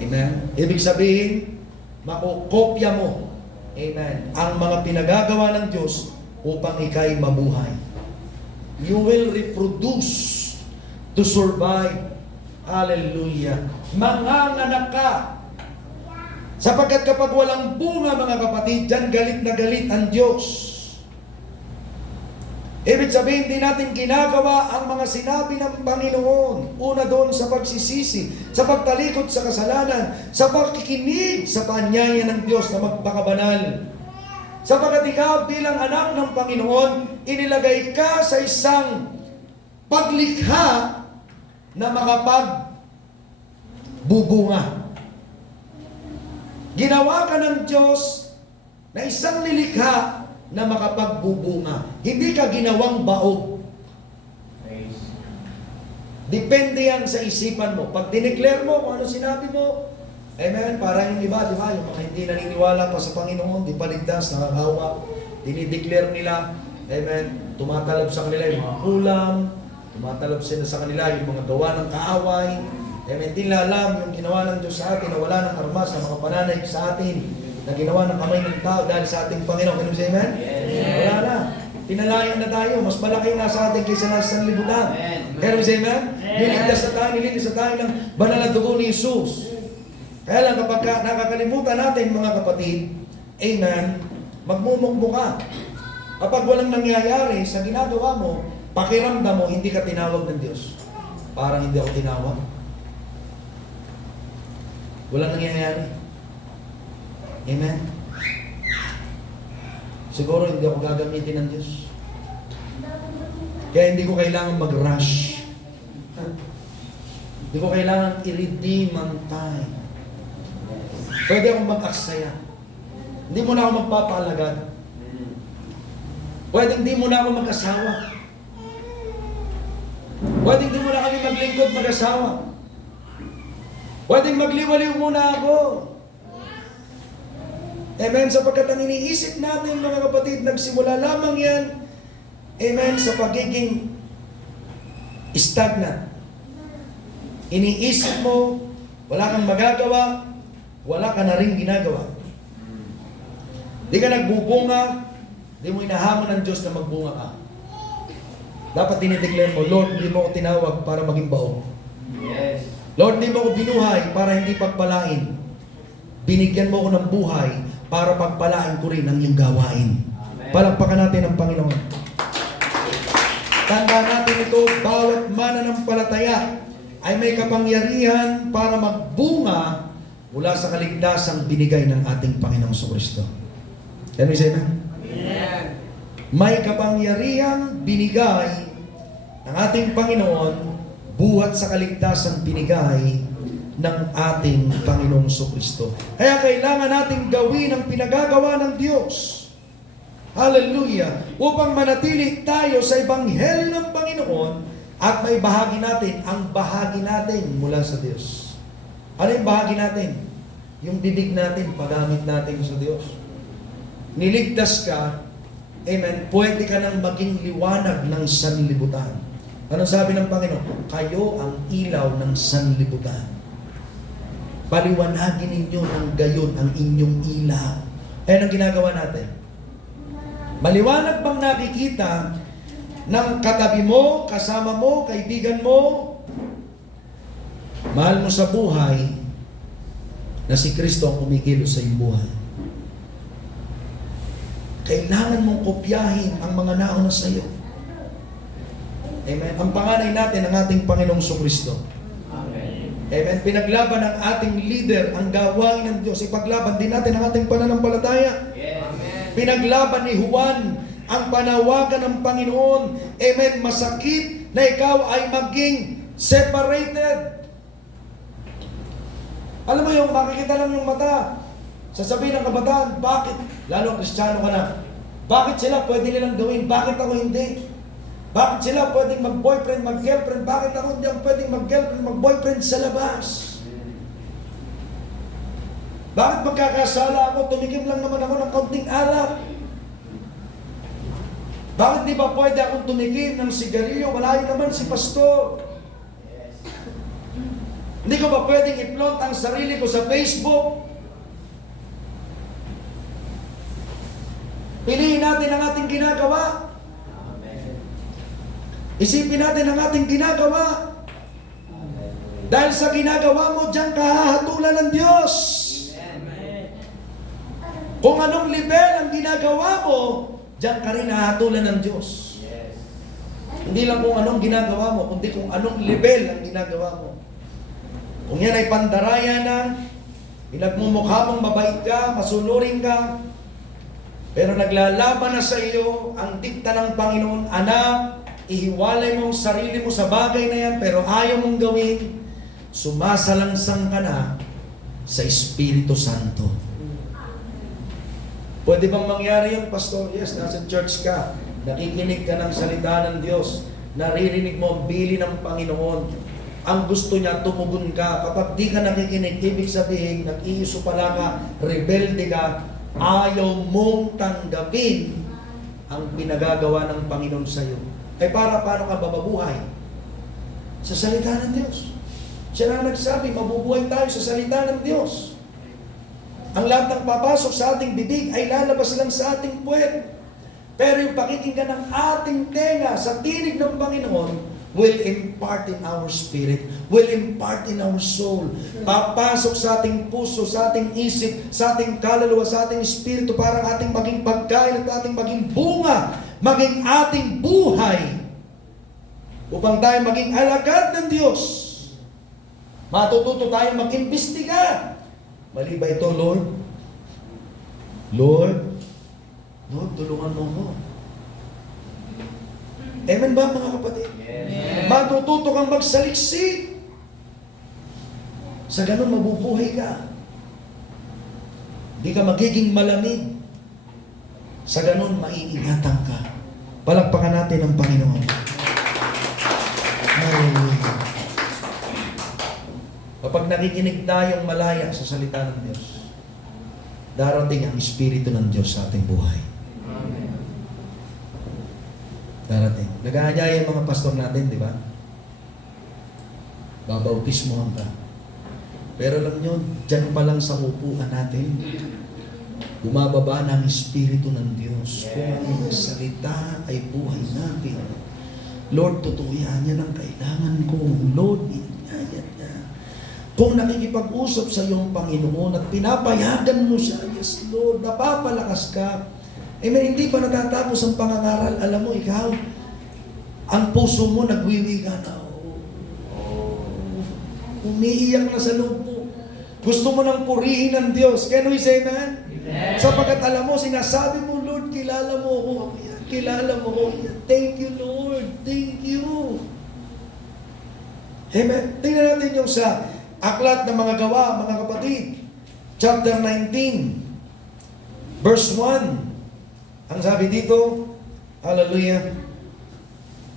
Amen? Ibig sabihin, makukopya mo, amen, ang mga pinagagawa ng Diyos upang ikay mabuhay. You will reproduce to survive. Hallelujah. Manganganak ka. Sapagkat kapag walang bunga, mga kapatid, dyan galit na galit ang Diyos. Ibig sabihin, hindi natin ginagawa ang mga sinabi ng Panginoon. Una doon sa pagsisisi, sa pagtalikod sa kasalanan, sa pakikinig sa paanyaya ng Diyos na magpakabanal. Sapagkat ikaw bilang anak ng Panginoon, inilagay ka sa isang paglikha na makapagbubunga. Ginawa ka ng Diyos na isang nilikha na makapagbubunga. Hindi ka ginawang baog. Depende yan sa isipan mo. Pag dineclare mo kung ano sinabi mo, amen, parang yung iba, di ba? Yung mga hindi naniniwala pa sa Panginoon, di pa ligtas, nakakawa, dinideclare nila, amen, tumatalab sa kanila yung mga kulang, tumatalab sila sa kanila yung mga gawa ng kaaway, amen, hindi nila alam yung ginawa ng Diyos sa atin na wala ng armas na makapananay sa atin, na ginawa ng kamay ng tao dahil sa ating Panginoon. Can you say amen? Yes. Wala na. Pinalayan na tayo. Mas malaki yung nasa atin kaysa nasa sanlibutan. Can you say amen? Niligtas na tayo ng banal na dugo ni Jesus. Kaya lang kapag nakakalimutan natin, mga kapatid, amen, magmumukbo ka. Kapag walang nangyayari sa ginagawa mo, pakiramdam mo, hindi ka tinawag ng Diyos. Parang hindi ako tinawag. Walang nangyayari. Amen? Siguro hindi ako gagamitin ng Diyos. Kaya hindi ko kailangan mag-rush. Hindi ko kailangan i-redeem ang time. Pwede akong mag-aksaya. Hindi mo na ako magpapaalagad. Pwede hindi mo na ako mag-asawa. Pwede hindi mo na kami maglingkod mag-asawa. Pwede magliwaliw muna ako. Amen. Sapagkat ang iniisip natin, mga kapatid, nagsimula lamang yan, amen, sa pagiging stagnant. Iniisip mo, wala kang magagawa, wala ka na rin ginagawa. Di ka nagbubunga, di mo inahamon ng Diyos na magbunga ka. Dapat dinideclare mo, Lord, hindi mo ako tinawag para maging baog. Yes. Lord, hindi mo ako binuhay para hindi pagpalain. Binigyan mo ako ng buhay para pagpalaan ko rin ang iyong gawain. Palakpakan natin ang Panginoon. Tanda natin ito, bawat mananampalataya ay may kapangyarihan para magbunga mula sa kaligtasang binigay ng ating Panginoong Kristo. Can we say that? Amen. May kapangyarihang binigay ng ating Panginoon buhat sa kaligtasang binigay ng ating Panginoong Kristo. Kaya kailangan natin gawin ang pinagagawa ng Diyos. Hallelujah! Upang manatili tayo sa Ebanghelyo ng Panginoon at may bahagi natin, ang bahagi natin mula sa Diyos. Ano yung bahagi natin? Yung bibig natin, paggamit natin sa Diyos. Niligtas ka, amen, pwede ka nang maging liwanag ng sanlibutan. Anong sabi ng Panginoon? Kayo ang ilaw ng sanlibutan. Paliwanagin ninyo ng gayon ang inyong ilaw. Ayan ang ginagawa natin. Maliwanag bang nakikita ng katabi mo, kasama mo, kaibigan mo, mahal mo sa buhay, na si Kristo ang kumikilos sa iyong buhay? Kailangan mong kopyahin ang mga nauna sa iyo. Amen. Ang panganay natin ang ating Panginoong Kristo. Amen. Pinaglaban ng ating leader ang gawain ng Diyos. Ipaglaban din natin ang ating pananampalataya. Amen. Pinaglaban ni Juan ang panawagan ng Panginoon. Amen. Masakit na ikaw ay maging separated. Alam mo yung makikita lang yung mata. Sasabihin ng kabataan, bakit? Lalo Kristiyano ka na. Bakit sila pwede nilang gawin? Bakit ako hindi? Bakit sila pwedeng mag-boyfriend, mag-girlfriend? Bakit ako hindi ang pwedeng mag-girlfriend, mag-boyfriend sa labas? Bakit magkakasala ako? Tumikim lang naman ako ng kaunting alak. Bakit di ba pwede akong tumikim ng sigarilyo? Malayo naman si pastor. Hindi ko ba pwedeng i-flaunt ang sarili ko sa Facebook? Piliin natin ang ating ginagawa. Isipin natin ang ating ginagawa. Dahil sa ginagawa mo, diyan kahahatulan ng Diyos. Kung anong level ang ginagawa mo, diyan ka rin hahatulan ng Diyos. Hindi lang kung anong ginagawa mo, kundi kung anong level ang ginagawa mo. Kung yan ay pandaraya na, pinagmumukha mong mabait ka, masunurin ka, pero naglalaban na sa iyo ang dikta ng Panginoon, anak, ihiwalay mo ang sarili mo sa bagay na yan, pero ayaw mong gawin, sumasalangsang ka na sa Espiritu Santo. Pwede bang mangyari yun, Pastor? Yes, nasa church ka, nakikinig ka ng salita ng Diyos, naririnig mo ang bili ng Panginoon. Ang gusto niya, tumugon ka. Kapag di ka nakikinig, ibig sabihin, nag-iiso pala ka, rebelde ka, ayaw mong tanggapin ang pinagagawa ng Panginoon sa iyo. Ay paano ka bababuhay? Sa salita ng Diyos. Siya na nagsabi, mabubuhay tayo sa salita ng Diyos. Ang lahat ng papasok sa ating bibig ay lalabas lang sa ating puwet. Pero yung pakikinggan ng ating tenga sa tinig ng Panginoon will impart in our spirit, will impart in our soul. Papasok sa ating puso, sa ating isip, sa ating kaluluwa, sa ating espiritu, para ating maging pagkain at ating maging bunga, maging ating buhay, upang tayo maging alagad ng Diyos. Matututo tayo mag-imbestiga. Mali ba ito, Lord? Lord, tulungan mo ko. Amen ba, mga kapatid? Yes. Matututo kang magsaliksik. Sa ganun, mabubuhay ka. Hindi ka magiging malamig. Sa ganun, maiingatan ka. Palakpakan natin ang Panginoon. Hallelujah. Kapag nakikinig tayong malaya sa salita ng Diyos, darating ang Espiritu ng Diyos sa ating buhay. Darating. Nag-aanyaya yung mga pastor natin, di ba? Babautismohan ka. Pero alam nyo, dyan pa lang sa upuan natin, bumababa ng Espiritu ng Diyos. Kung ang salita ay buhay natin. Lord, totoo yan ang kailangan ko. Lord, yan. Kung nakikipag-usap sa iyong Panginoon at pinapayagan mo siya, yes Lord, napapalakas ka. Hindi pa natatapos ang pangangaral. Alam mo, ikaw, ang puso mo nagwiwiga na. Umiiyak na sa loob mo. Gusto mo nang purihin ng Diyos. Can we say amen? Amen. Sapagkat alam mo, sinasabi mo, Lord, kilala mo ako. Kilala mo ako. Thank you, Lord. Thank you. Amen. Tingnan natin yung sa Aklat ng mga Gawa, mga kapatid. Chapter 19. Verse 1. Ang sabi dito, hallelujah.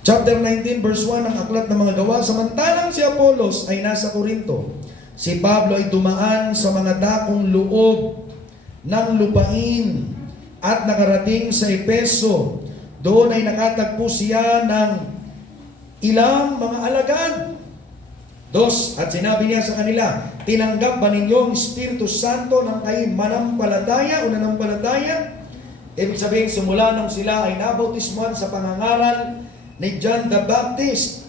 Chapter 19, verse 1 ng Aklat ng mga Gawa. Samantalang si Apolos ay nasa Corinto, si Pablo ay dumaan sa mga dakong loob ng lupain at nakarating sa Efeso. Doon ay nakatagpo siya ng ilang mga alagad. 2, at sinabi niya sa kanila, tinanggap ba ninyo ang Espiritu Santo ng kayo manampalataya o nanampalataya? Ibig sabihin, simula nung sila ay nabautismuhan sa pangangaral ni John the Baptist,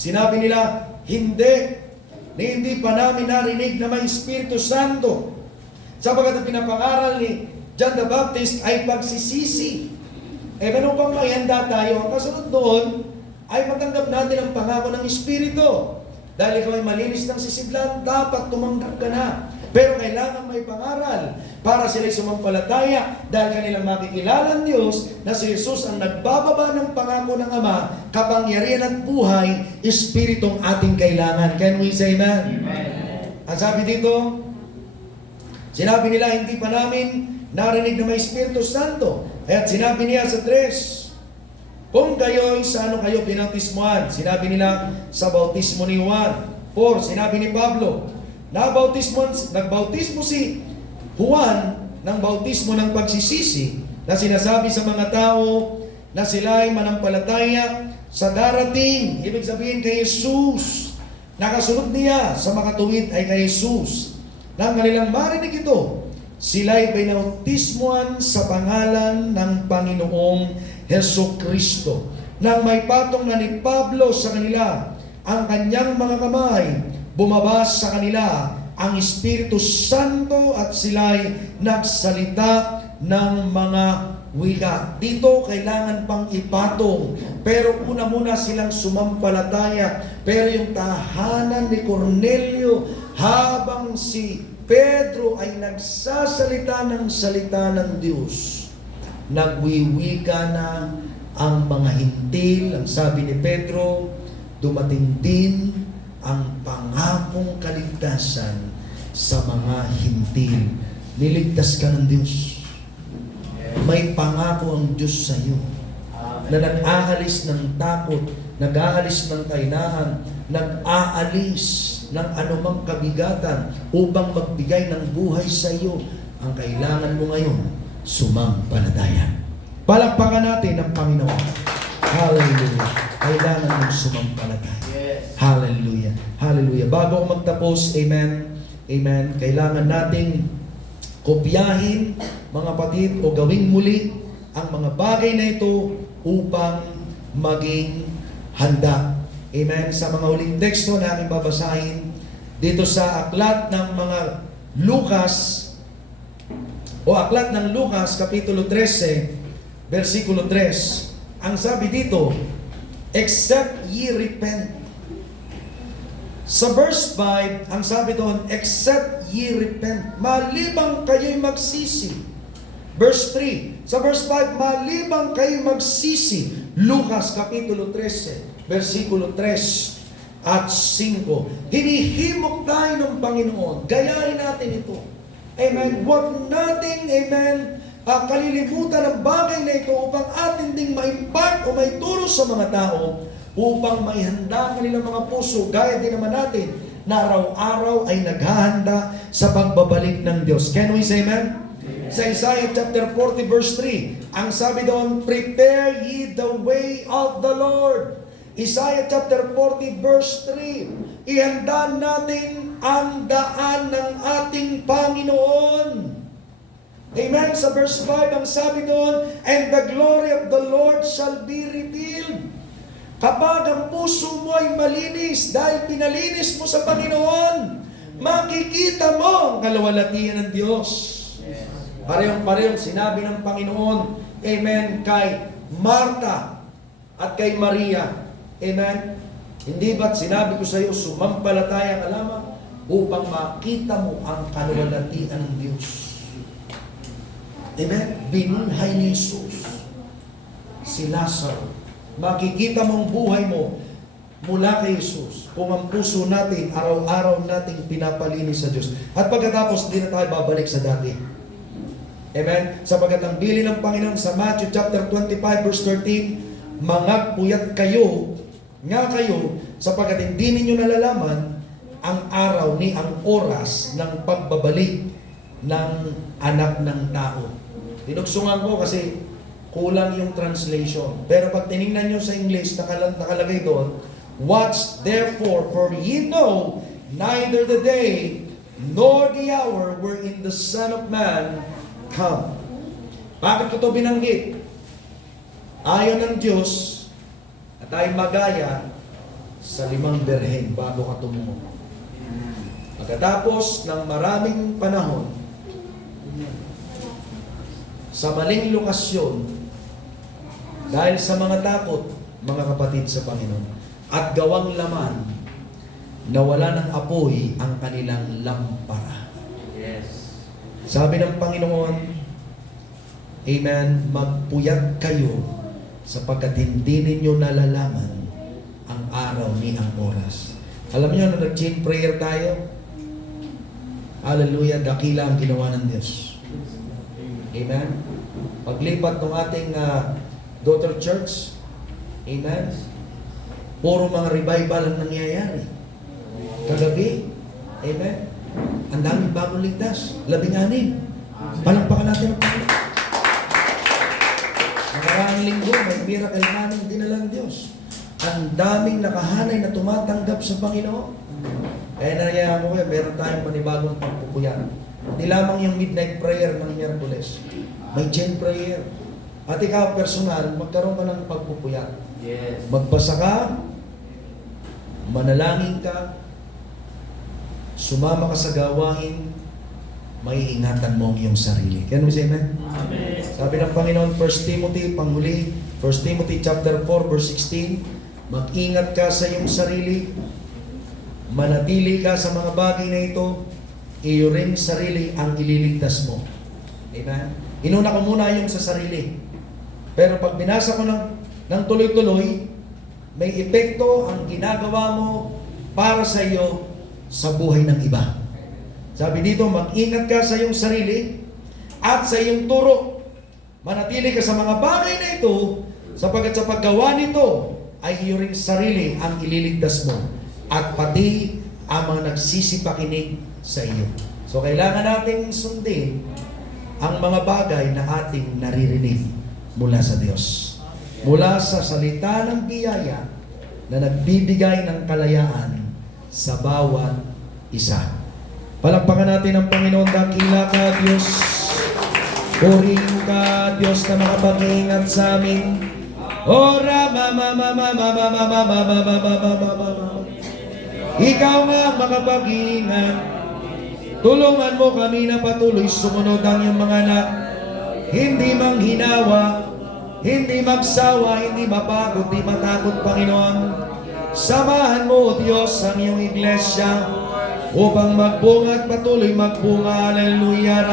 sinabi nila, hindi pa namin narinig na may Espiritu Santo. Sapagkat ang pinapangaral ni John the Baptist ay pagsisisi. Ganun pang maihanda tayo. Ang kasunod doon ay matanggap natin ang pangako ng Espiritu. Dahil ikaw ay malinis ng sisidlan, dapat tumanggap ka na. Pero kailangan may pangaral para sila'y sumampalataya dahil kanilang makikilala ng Diyos na si Jesus ang nagbababa ng pangako ng Ama, kapangyarihan at buhay, Espiritong ating kailangan. Can we say amen? Amen. Ang sabi dito, sinabi nila, hindi pa namin narinig na may Espiritu Santo. At sinabi niya sa 3, kung kayo'y sa ano kayo pinautismuhan, sinabi nila sa bautismo ni Juan. 4, sinabi ni Pablo, nagbautismo si Juan ng bautismo ng pagsisisi na sinasabi sa mga tao na sila ay manampalataya sa darating, ibig sabihin kay Jesus. Nakasunod niya sa makatuwid ay kay Jesus. Nang kanilang marinig ito, sila ay binautismuhan sa pangalan ng Panginoong Jesucristo. nang may patong na ni Pablo sa kanila ang kanyang mga kamay, bumaba sa kanila ang Espiritu Santo at sila'y nagsalita ng mga wika. Dito kailangan pang ipatong. Pero una muna silang sumampalataya. Pero yung tahanan ni Cornelio, habang si Pedro ay nagsasalita ng salita ng Diyos, nagwiwika na ang mga hintil. Ang sabi ni Pedro, dumating din ang pangakong kaligtasan sa mga hintil. Niligtas ka ng Diyos. May pangako ang Diyos sa iyo na nag-aalis ng takot, nag-aalis ng kainahan, nag-aalis ng anumang kabigatan upang magbigay ng buhay sa iyo. Ang kailangan mo ngayon, sumampalataya. Palakpakan natin ang Panginoon. Hallelujah. Kailangan mong sumampalataya. Hallelujah. Hallelujah. Bago ako magtapos, amen, amen, kailangan nating kopyahin, mga kapatid, o gawing muli ang mga bagay na ito upang maging handa. Amen. Sa mga huling teksto na aking babasahin, dito sa aklat ng mga Lukas, o aklat ng Lukas, Kapitulo 13, versikulo 3, ang sabi dito, except ye repent. Sa verse 5, ang sabi doon, except ye repent. Malibang kayo'y magsisi. Verse 3, sa verse 5, malibang kayo'y magsisi. Lucas, Kapitulo 13, versikulo 3 at 5. Hinihimok tayo ng Panginoon. Gayahin natin ito. Amen. Huwag nating, amen, kalilimutan ang bagay na ito upang atin ding ma-impart o maituro sa mga tao upang maihanda kanilang mga puso, gaya din naman natin na araw-araw ay naghahanda sa pagbabalik ng Diyos. Can we say amen? Amen. Sa Isaiah chapter 40 verse 3, ang sabi doon, prepare ye the way of the Lord. Isaiah chapter 40 verse 3, ihanda natin ang daan ng ating Panginoon. Amen. Sa verse 5, ang sabi doon, and the glory of the Lord shall be revealed. Kapag ang puso mo ay malinis dahil pinalinis mo sa Panginoon, makikita mo ang kaluwalhatian ng Diyos. Parehong-parehong sinabi ng Panginoon, amen, kay Marta at kay Maria. Amen. Hindi ba't sinabi ko sa iyo, sumampalataya ka lamang upang makita mo ang kaluwalhatian ng Diyos. Amen. Binuhay ni Jesus si Lazaro. Makikita mong buhay mo mula kay Jesus kung ang puso natin araw-araw nating pinapalinis sa Diyos. At pagkatapos, di na tayo babalik sa dati. Amen? Sapagat ang bilin ng Panginoon sa Matthew chapter 25 verse 13, mangagpuyat kayo, nga kayo, sapagat hindi ninyo nalalaman ang araw ni ang oras ng pagbabalik ng anak ng tao. Tinugsungan ko kasi kulang yung translation. Pero pag tinignan nyo sa English, nakalagay doon, watch therefore, for ye know neither the day nor the hour wherein the Son of Man come. Bakit ko ito binanggit? Ayon ng Diyos at ay magaya sa 5 berhen bago ka tumungo. Pagkatapos ng maraming panahon, sa maling lokasyon, dahil sa mga takot, mga kapatid sa Panginoon, at gawang laman, nawala ng apoy ang kanilang lampara. Yes. Sabi ng Panginoon, amen, magpuyat kayo sapagkat hindi ninyo nalalaman ang araw ni ang oras. Alam niyo, nung nag-chain prayer tayo, hallelujah, dakila ang ginawa ng Diyos. Amen. Paglipat ng ating daughter church, amen, puro mga revival ang nangyayari. Kagabi, amen, ang daming bagong ligtas, 16. Palakpakan natin ang Panginoon. Nakaraang linggo, may miracle namin dinala ng Diyos. Ang daming nakahanay na tumatanggap sa Panginoon. Kaya nangyayari ko kayo, meron tayong panibagong pagpupuyan. Hindi lamang yung midnight prayer ng Miyerkules. May chain prayer. At ikaw personal, magkaroon ka ng pagpupuyat. Yes. Magbasa ka, manalangin ka, sumama ka sa gawain, maiingatan mo ang iyong sarili. Kaya mo siya, amen? Amen. Sabi ng Panginoon, 1 Timothy, panghuli, 1 Timothy chapter 4, verse 16, mag-ingat ka sa iyong sarili, manatili ka sa mga bagay na ito, iyo ring sarili ang ililigtas mo. Amen? Inuna ko muna yung sa sarili. Pero pag binasa ko ng tuloy-tuloy, may epekto ang ginagawa mo para sa iyo sa buhay ng iba. Sabi dito, mag-ingat ka sa iyong sarili at sa iyong turo. Manatili ka sa mga bagay na ito, sapagkat sa paggawa nito ay iyo ring sarili ang ililigtas mo at pati ang mga nagsisipakinig sa iyo. So kailangan nating sundin ang mga bagay na ating naririnig mula sa Diyos. Mula sa salita ng biyaya na nagbibigay ng kalayaan sa bawat isa. Palakpakan natin ang Panginoon. Dakila ka, Diyos. Purihin ka, Diyos, na makapag-ingat sa amin. Ora, Ikaw nga ang makapag-ingat. Tulungan mo kami na patuloy sumunod ang iyong mga anak. Hindi manghinawa, hindi magsawa, hindi mapagod, hindi matakot, Panginoon. Samahan mo, O Diyos, ang iyong iglesia upang magbunga at patuloy magbunga. Hallelujah.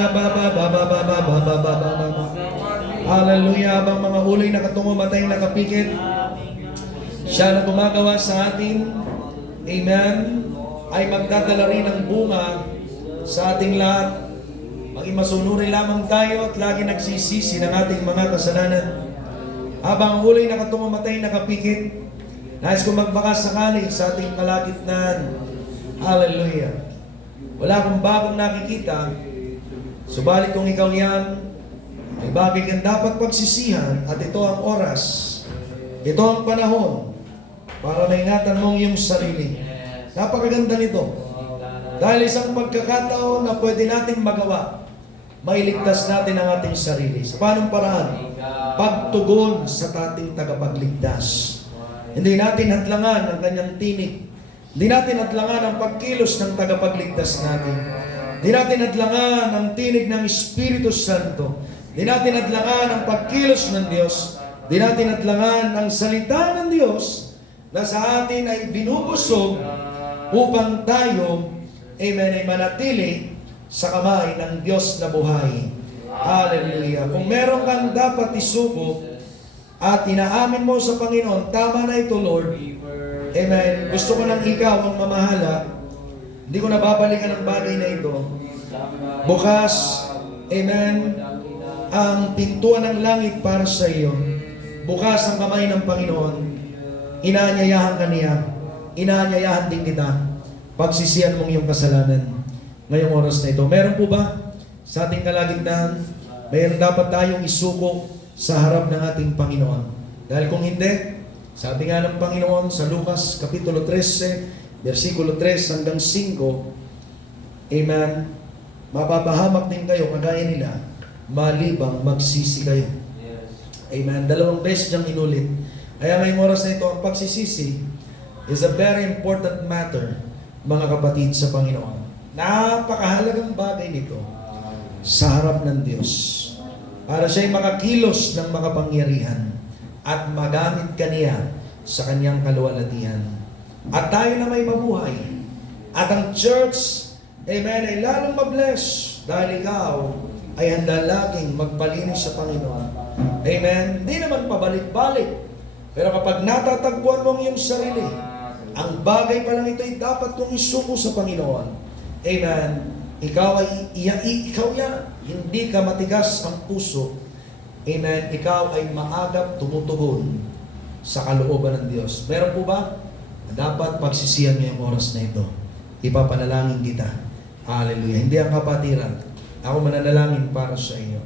Hallelujah. Habang mga uloy nakatungo, matay nakapikit, siya na gumagawa sa atin, amen, ay magdadala rin ng bunga sa ating lahat. Maging masunuri lamang tayo at lagi nagsisisi ng ating mga kasalanan. Habang ang uloy nakatungo, matay nakapikit, nais ko magbakas sakali sa ating kalagitnaan. Hallelujah. Wala akong bagong nakikita, subalit kung ikaw yan, may bagay kang dapat pagsisihan at ito ang oras, ito ang panahon para maingatan mong iyong sarili. Napakaganda nito. Dahil isang pagkakataon na pwede nating magawa, mailigtas natin ang ating sarili. Sa paanong paraan? Pagtugon sa ating tagapagligtas. Hindi natin hadlangan ang kanyang tinig. Hindi natin hadlangan ang pagkilos ng tagapagligtas natin. Hindi natin hadlangan ang tinig ng Espiritu Santo. Hindi natin hadlangan ang pagkilos ng Diyos. Hindi natin hadlangan ang salita ng Diyos na sa atin ay binubusog upang tayo, amen, ay manatili sa kamay ng Diyos na buhay. Hallelujah. Kung meron kang dapat isuko at inaamin mo sa Panginoon, tama na ito, Lord. Amen. Gusto ko nang ikaw ang mamahala. Hindi ko nababalikan ang bagay na ito. Bukas, amen, ang pintuan ng langit para sa iyo. Bukas ang kamay ng Panginoon. Inaanyayahan ka niya. Inaanyayahan din kita. Pagsisihan mong iyong kasalanan ngayong oras na ito. Meron po ba sa ating kalagitnaan, mayroon dapat tayong isuko sa harap ng ating Panginoon? Dahil kung hindi, sabi nga ng Panginoon sa Lucas Kapitulo 13, versikulo 3 hanggang 5, amen, mapapahamak din kayo kagaya nila, malibang magsisi kayo. Amen. 2 beses niyang inulit. Kaya ngayong oras na ito, ang pagsisisi is a very important matter, mga kapatid sa Panginoon. Napakahalagang bagay nito sa harap ng Diyos para siya'y makakilos ng makapangyarihan at magamit kaniya sa kanyang kaluwalhatian. At tayo na may mabuhay. At ang church, amen, ay lalong mabless dahil ikaw ay handa laging magpalinis sa Panginoon. Amen. Hindi naman pabalik-balik. Pero kapag natatagpuan mo ang iyong sarili, ang bagay pa lang ito ay dapat kong isuko sa Panginoon. Amen. Ikaw yan. Hindi ka matigas ang puso. Amen. Ikaw ay maagap tumutugon sa kalooban ng Diyos. Meron po ba? Dapat pagsisihan ngayong oras na ito. Ipapanalangin kita. Hallelujah. Hindi ang kapatiran. Ako mananalangin para sa inyo.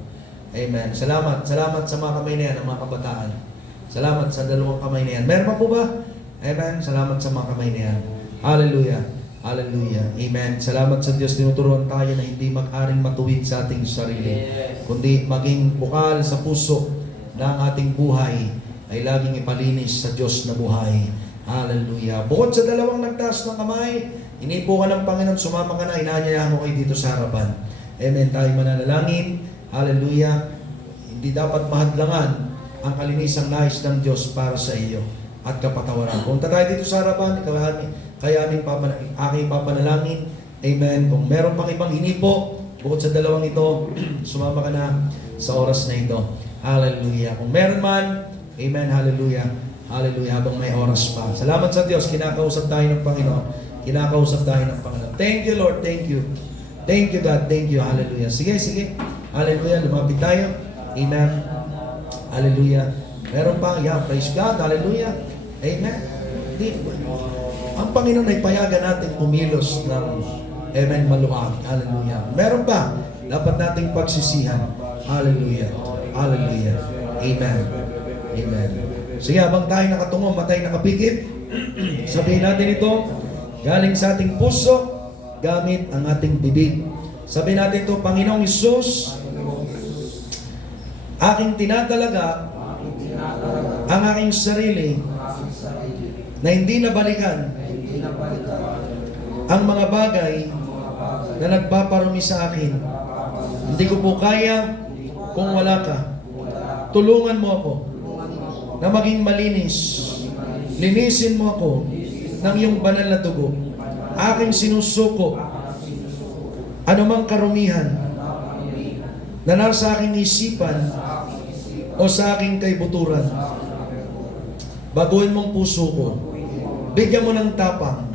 Amen. Salamat. Salamat sa mga kamay na yan, ang mga kabataan. Salamat sa dalawang kamay na yan. Meron pa po ba? Amen. Salamat sa mga kamay na yan. Hallelujah. Hallelujah. Amen. Salamat sa Diyos. Tinuturuan tayo na hindi mag-aring matuwid sa ating sarili, kundi maging bukal sa puso ng ating buhay. ay laging ipalinis sa Diyos na buhay. Hallelujah. Bukod sa dalawang nagtaas ng kamay, inipo ka ng Panginoon, sumama ka na, inaanyayahan mo kayo dito sa harapan. Amen. Tayo mananalangin. Hallelujah. Hindi dapat mahadlangan ang kalinisang nais ng Diyos para sa iyo at kapatawaran. Punta tayo dito sa harapan, kaya aking papanalangin. Amen. Kung meron pang ibang hinipo, bukod sa dalawang ito, sumama ka na sa oras na ito. Hallelujah. Kung meron man, amen, hallelujah. Hallelujah, habang may oras pa. Salamat sa Diyos, kinakausap tayo ng Panginoon. Kinakausap tayo ng Panginoon. Thank you, Lord, thank you. Thank you, God, thank you. Hallelujah. Sige, sige. Hallelujah, lumapit tayo. Amen. Hallelujah. Meron pa, yeah, praise God. Hallelujah. Amen. Ang Panginoon ay payagan natin kumilos ng amen, maluwag. Hallelujah. Meron pa, dapat nating pagsisihan. Hallelujah. Hallelujah. Amen. Amen. Sige, habang tayo nakatungo, matay nakapikit, sabihin natin ito, galing sa ating puso, gamit ang ating bibig. Sabihin natin ito, Panginoong Hesus, aking tinatalaga ang aking sarili na hindi nabalikan ang mga bagay na nagpaparumi sa akin. Hindi ko po kaya kung wala ka. Tulungan mo ako na maging malinis. Linisin mo ako ng iyong banal na dugo. Aking sinusuko anumang karumihan na nasa aking isipan o sa aking kaibuturan. Baguhin mong puso ko. Bigyan mo ng tapang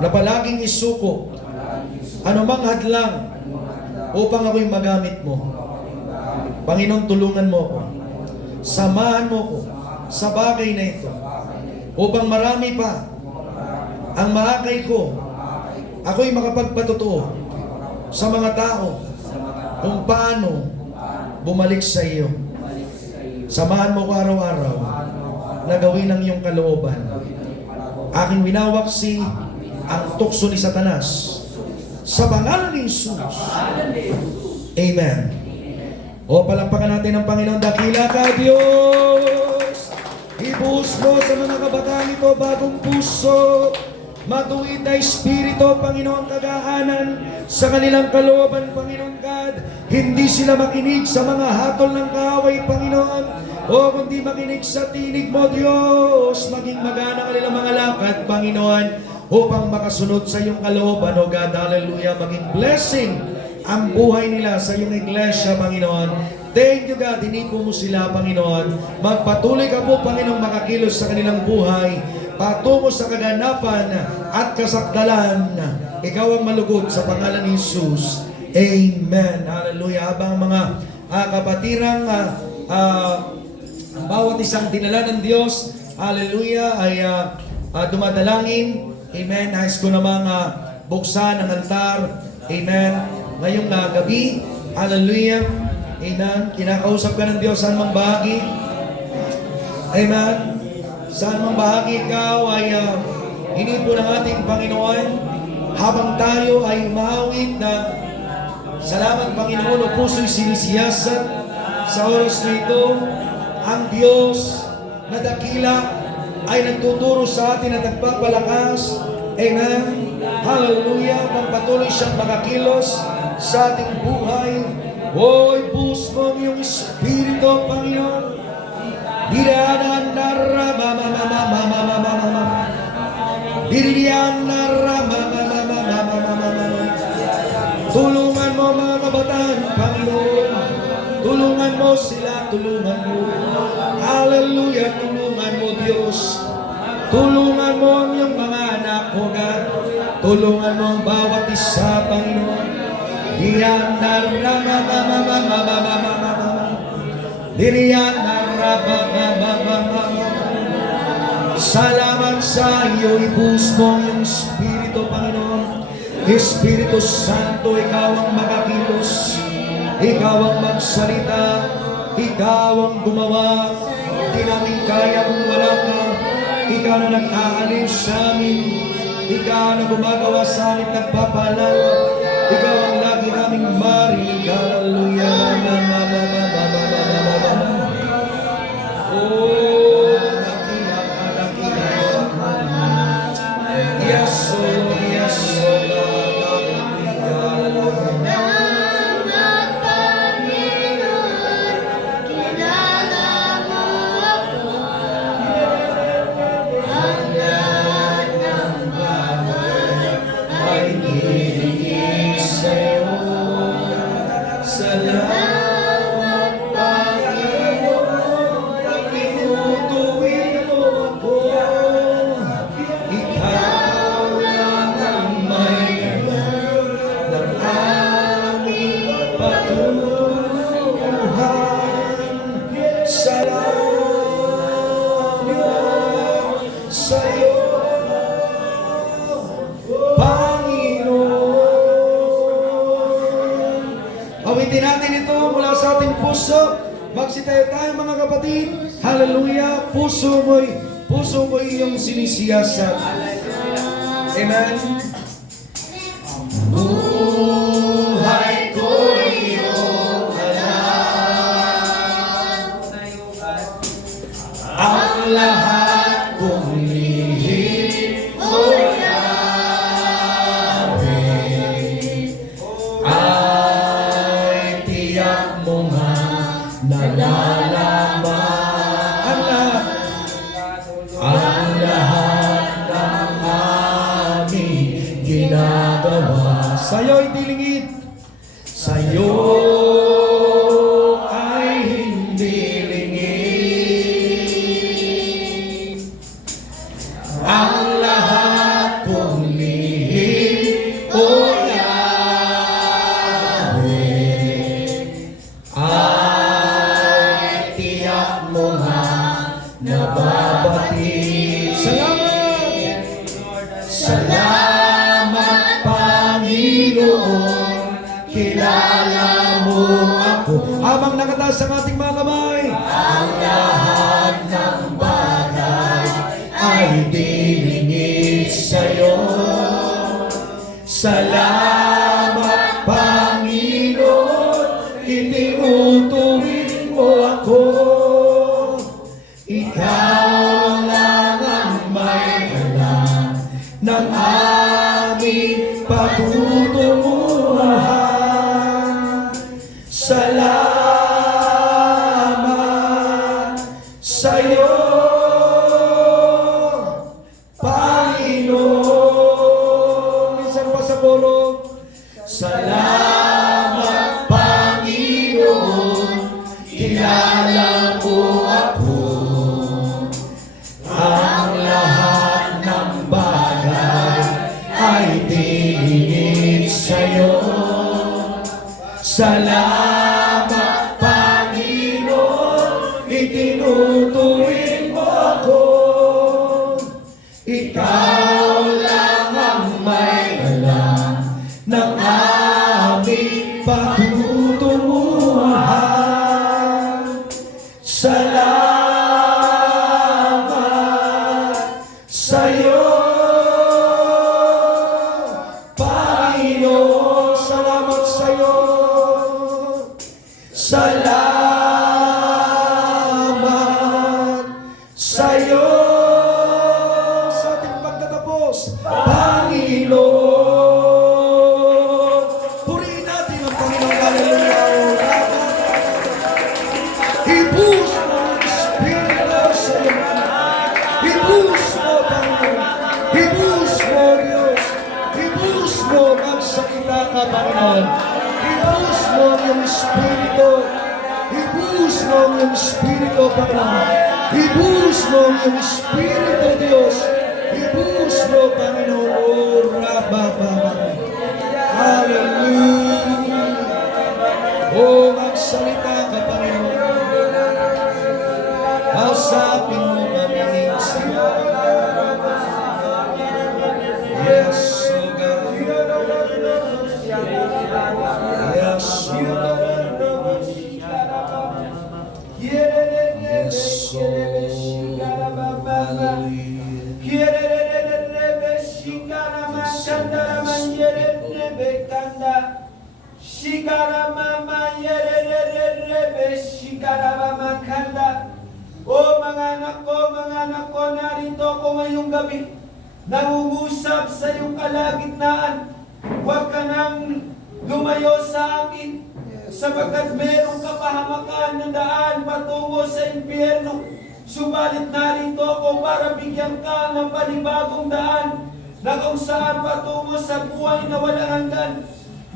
na palaging isuko anumang hadlang upang ako'y magamit mo. Panginoon, tulungan mo ako. Samahan mo ko sa bagay na ito upang marami pa ang maakay ko. Ako'y makapagpatotoo sa mga tao kung paano bumalik sa iyo. Samahan mo ko araw-araw na gawin ang iyong kalooban. Aking winawaksi ang tukso ni Satanas sa pangalan ni Jesus. Amen. O, palakpakan natin ang Panginoon. Dakila ka, Diyos. Ibuhos mo sa mga kabataan ito bagong puso. Matuwid na Espiritu, Panginoon, kagahanan sa kanilang kalooban, Panginoon God. Hindi sila makinig sa mga hatol ng kaaway, Panginoon. O kundi makinig sa tinig mo, Diyos. Maging magana kanilang mga lakad, Panginoon, upang makasunod sa iyong kalooban, O God. Hallelujah. Maging blessing ang buhay nila sa iyong iglesia, Panginoon. Thank you, God. Hiniko mo sila, Panginoon. Magpatuloy ka po, Panginoon, makakilos sa kanilang buhay patungo sa kaganapan at kasakdalan. Ikaw ang malugod sa pangalan ni Jesus. Amen. Hallelujah. Habang mga kapatirang bawat isang dinala ng Diyos, hallelujah, ay dumadalangin. Amen. Nais ko namang buksan ang altar. Amen. Ngayong gabi, hallelujah. Amen. Kinakausap ka ng Diyos saan mang bahagi. Amen. Saan mang bahagi ikaw ay hinipo ng ating Panginoon habang tayo ay umawit na salamat Panginoon o puso'y sinisiyasat sa oras na ito. Ang Diyos na dakila ay nagtuturo sa atin at nagpapalakas. Amen. Hallelujah. Pagpatuloy siyang makakilos sa ating buhay. Hoy, buhos mo ang iyong Espiritu, Panginoon. Diriyan narama mama mama mama mama. Diriyan narama mama mama mama. Tulungan mo mga kabataan, Panginoon. Tulungan mo sila, tulungan mo. Hallelujah, tulungan mo Diyos. Tulungan mo ang iyong mga anak, O God. Tulungan mo ang bawat isa, Panginoon. Diriyan narama mama mama mama mama. Diriyan narama mama mama. Salamat sa iyo, ibuhos mo ang iyong Espiritu, Panginoon. Espiritu Santo, ikaw ang makakilos. Ikaw ang magsalita. Ikaw ang gumawa. Hindi namin kaya kung wala ka. Ikaw na nag-aalin sa amin. Ikaw na gumagawa sa amin, nagpapaalala. Ikaw ang lagi naming marinig. Hallelujah. Oh, Awitin natin ito mula sa ating puso. Magsitayo tayo mga kapatid. Hallelujah. Puso mo'y iyong sinisiyasat. Amen. Buhay ko'y iyong alam. Ang lahat kong lihim mo'y ay tiyak mo nga nalalaman ang lahat ng aming ginagawa. Sa'yo'y dilingid, sa'yo ay hindi lingid. Ang lahat kong lihim, o ay tiyak mo nga nababati. Salamat! Salamat, Panginoon, kilala mo ako. Habang nakataas ang ating mga kamay, ang lahat ng bagay ay dilingid sa'yo. Salamat, Panginoon, itinutuwid mo ako. Ikaw lang ang may alam ng aming patutunguhan. Salamat sa'yo, Panginoon. Minsan pa sa koro. Salamat, Panginoon, kilala mo ako. Ang lahat ng bagay ay dilingid sa'yo. Salamat, Panginoon, itinutuwid mo ako. Ikaw lang ang may alam ng aming patutunguhan. Salamat sa'yo, Panginoon. Salamat sa'yo. Salamat sa'yo. Sa ating pagtatapos, Panginoon, purihin natin ang Panginoon. Hallelujah. Ibus mo ang Espiritu sa iyo. Ibus mo, Panginoon. Ibus mo, Diyos. Ibus mo, magsakita ka, Panginoon. Ibus mo ang iyong Espiritu. Ibus mo ang iyong Espiritu, Panginoon. Ibus mo ang iyong Espiritu, Diyos. Ibus mo, Panginoon. O Rababa. Hallelujah. O magsalita ka, Panginoon. Asapin mo kami sa iyo. Yes, O God. Yes, O God. Yes, O O mga anak ko, narito ako ngayong gabi. Nangungusap sa iyong kalagitnaan. Huwag ka nang lumayo sa akin, sapagkat merong kapahamakan na daan patungo sa impyerno. Subalit narito ako para bigyan ka ng panibagong daan na kung saan patungo sa buhay na walang hanggan.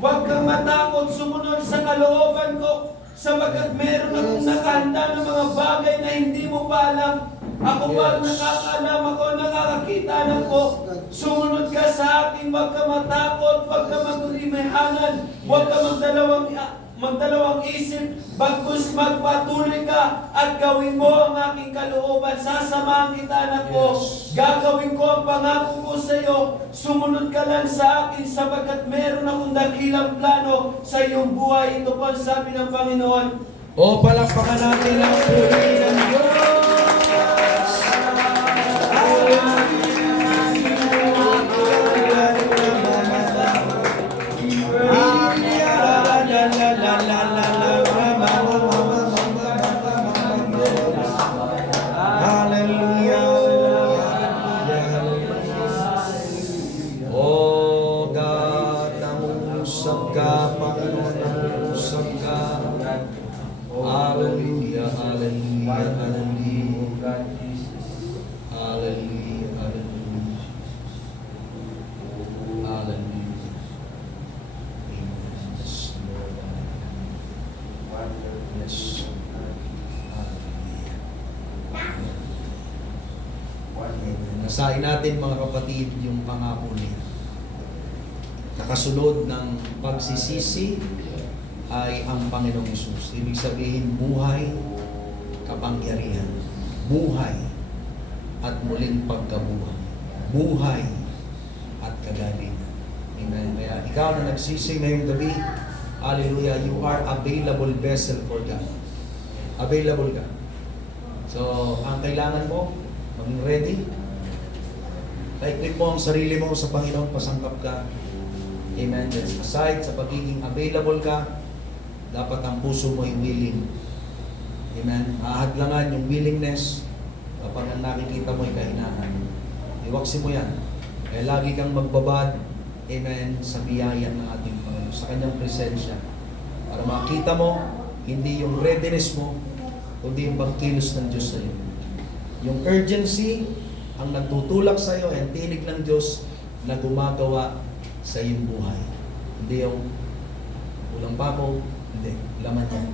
Huwag kang matakot sumunod sa kalooban ko, sapagkat meron akong nakahanda ng mga bagay na hindi mo pa alam. Ako pa ang nakakaalam, ako ang nakakakita ng ko. Sumunod ka sa akin, huwag ka matakot, huwag ka magrimehanan, huwag ka magdalawang magdalawang isip, bagkus magpatuloy ka at gawin mo ang aking kalooban. Sasamahan kita, anak ko. Gagawin ko ang pangako ko sa iyo. Sumunod ka lang sa akin sapagkat meron akong dakilang plano sa iyong buhay. Ito po ang sabi ng Panginoon. O palakpakan natin ang puri ng Diyos. Oh God, nangusap ka, Panginoon, nangusap ka. Hallelujah, hallelujah, hallelujah. Hallelujah, hallelujah. Hallelujah. Yes, Lord. Yes. Hallelujah. Nasahin natin mga kapatid yung pangako niya. Nakasunod ng pagsisisi ay ang Panginoong Hesus. Ibig sabihin, buhay, kapangyarihan. Buhay at muling pagkabuhay. Buhay at kagalingan. Amen. Kaya ikaw na nagsisi ngayong gabi, hallelujah, you are available vessel for God. Available ka. So, ang kailangan mo, maging ready. Like mo ang sarili mo sa Panginoon, pasangkap ka. Amen. That's aside sa pagiging available ka, dapat ang puso mo ay willing. Amen. Ahadlangan yung willingness kapag ang nakikita mo ay kahinaan. Iwaksin mo yan. Kaya lagi kang magbabad, amen, sa biyaya ng ating Panginoon, sa kanyang presensya. Para makita mo, hindi yung readiness mo, kundi yung pagkilos ng Diyos sa iyo. Yung urgency, ang nagtutulak sa iyo, ang tinig ng Diyos na gumagawa sa iyong buhay. Hindi yung ulang pa ako, hindi, laman yan.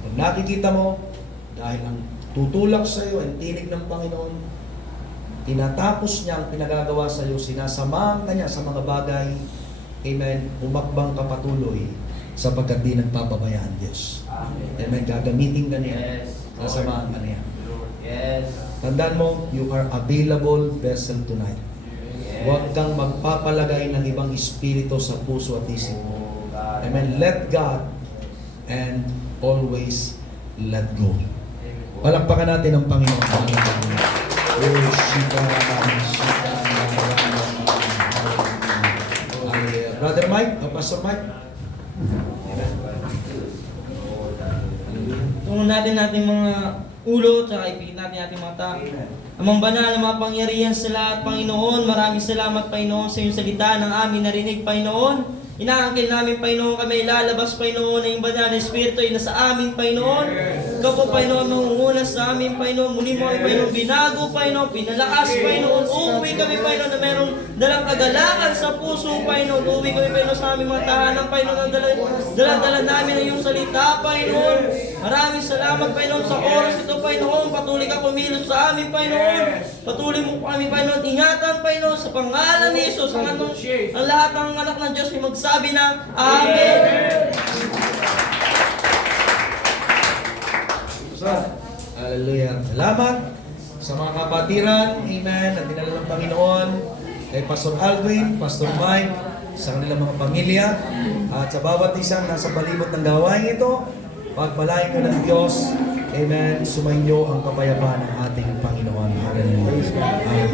Kung nakikita mo, dahil ang tutulak sa iyo, ang tinig ng Panginoon, tinatapos niya ang pinagagawa sa iyo, sinasamahan ka niya sa mga bagay, amen, umakbang ka patuloy, sapagkat di nagpapabayaan Diyos. Amen, gagamitin ka niya, sasamahan ka niya. Yes. Tandaan mo, you are available vessel tonight. Huwag kang magpapalagay ng ibang espiritu sa puso at isip mo. Amen. Let God and always let go. Palakpakan natin ang Panginoon. Brother Mike, Pastor Mike. Tungon natin ating mga ulo, tsaka ipikit natin ating mata. Amang banal na mga pangyarihan sa lahat, Panginoon, maraming salamat, Panginoon, sa iyong salita ng aming narinig, Panginoon. Inaangkin namin, Panginoon, kami lalabas, Panginoon, na yung banal na Espiritu ay nasa amin, Panginoon. Ikaw po, Panginoon, mangunguna sa amin, Panginoon. Muli mo kami, Panginoon, binago, Panginoon, pinalakas, Panginoon. Uuwi kami, Panginoon, na merong dalang kagalakan sa puso, Panginoon. Uuwi kami, Panginoon, sa aming mga tahanan, Panginoon, dala namin ang iyong salita, Panginoon. Maraming salamat, Panginoon, sa oras ito, Panginoon. Patuloy ka kumilos sa amin, Panginoon. Patuloy mo po kami, Panginoon. Ingatan, Panginoon, sa pangalan ni Jesus. Ang lahat ng anak ng Diyos ay magsabi ng Amen. Hallelujah. Salamat sa mga kapatiran, amen, na dinala ng Panginoon, kay Pastor Alvin, Pastor Mike, sa kanilang mga pamilya, at sa bawat isang nasa palibot ng gawain ito, pagpalain ko ng Diyos, amen, sumainyo ang kapayapaan ng ating Panginoon. Hallelujah. Amen.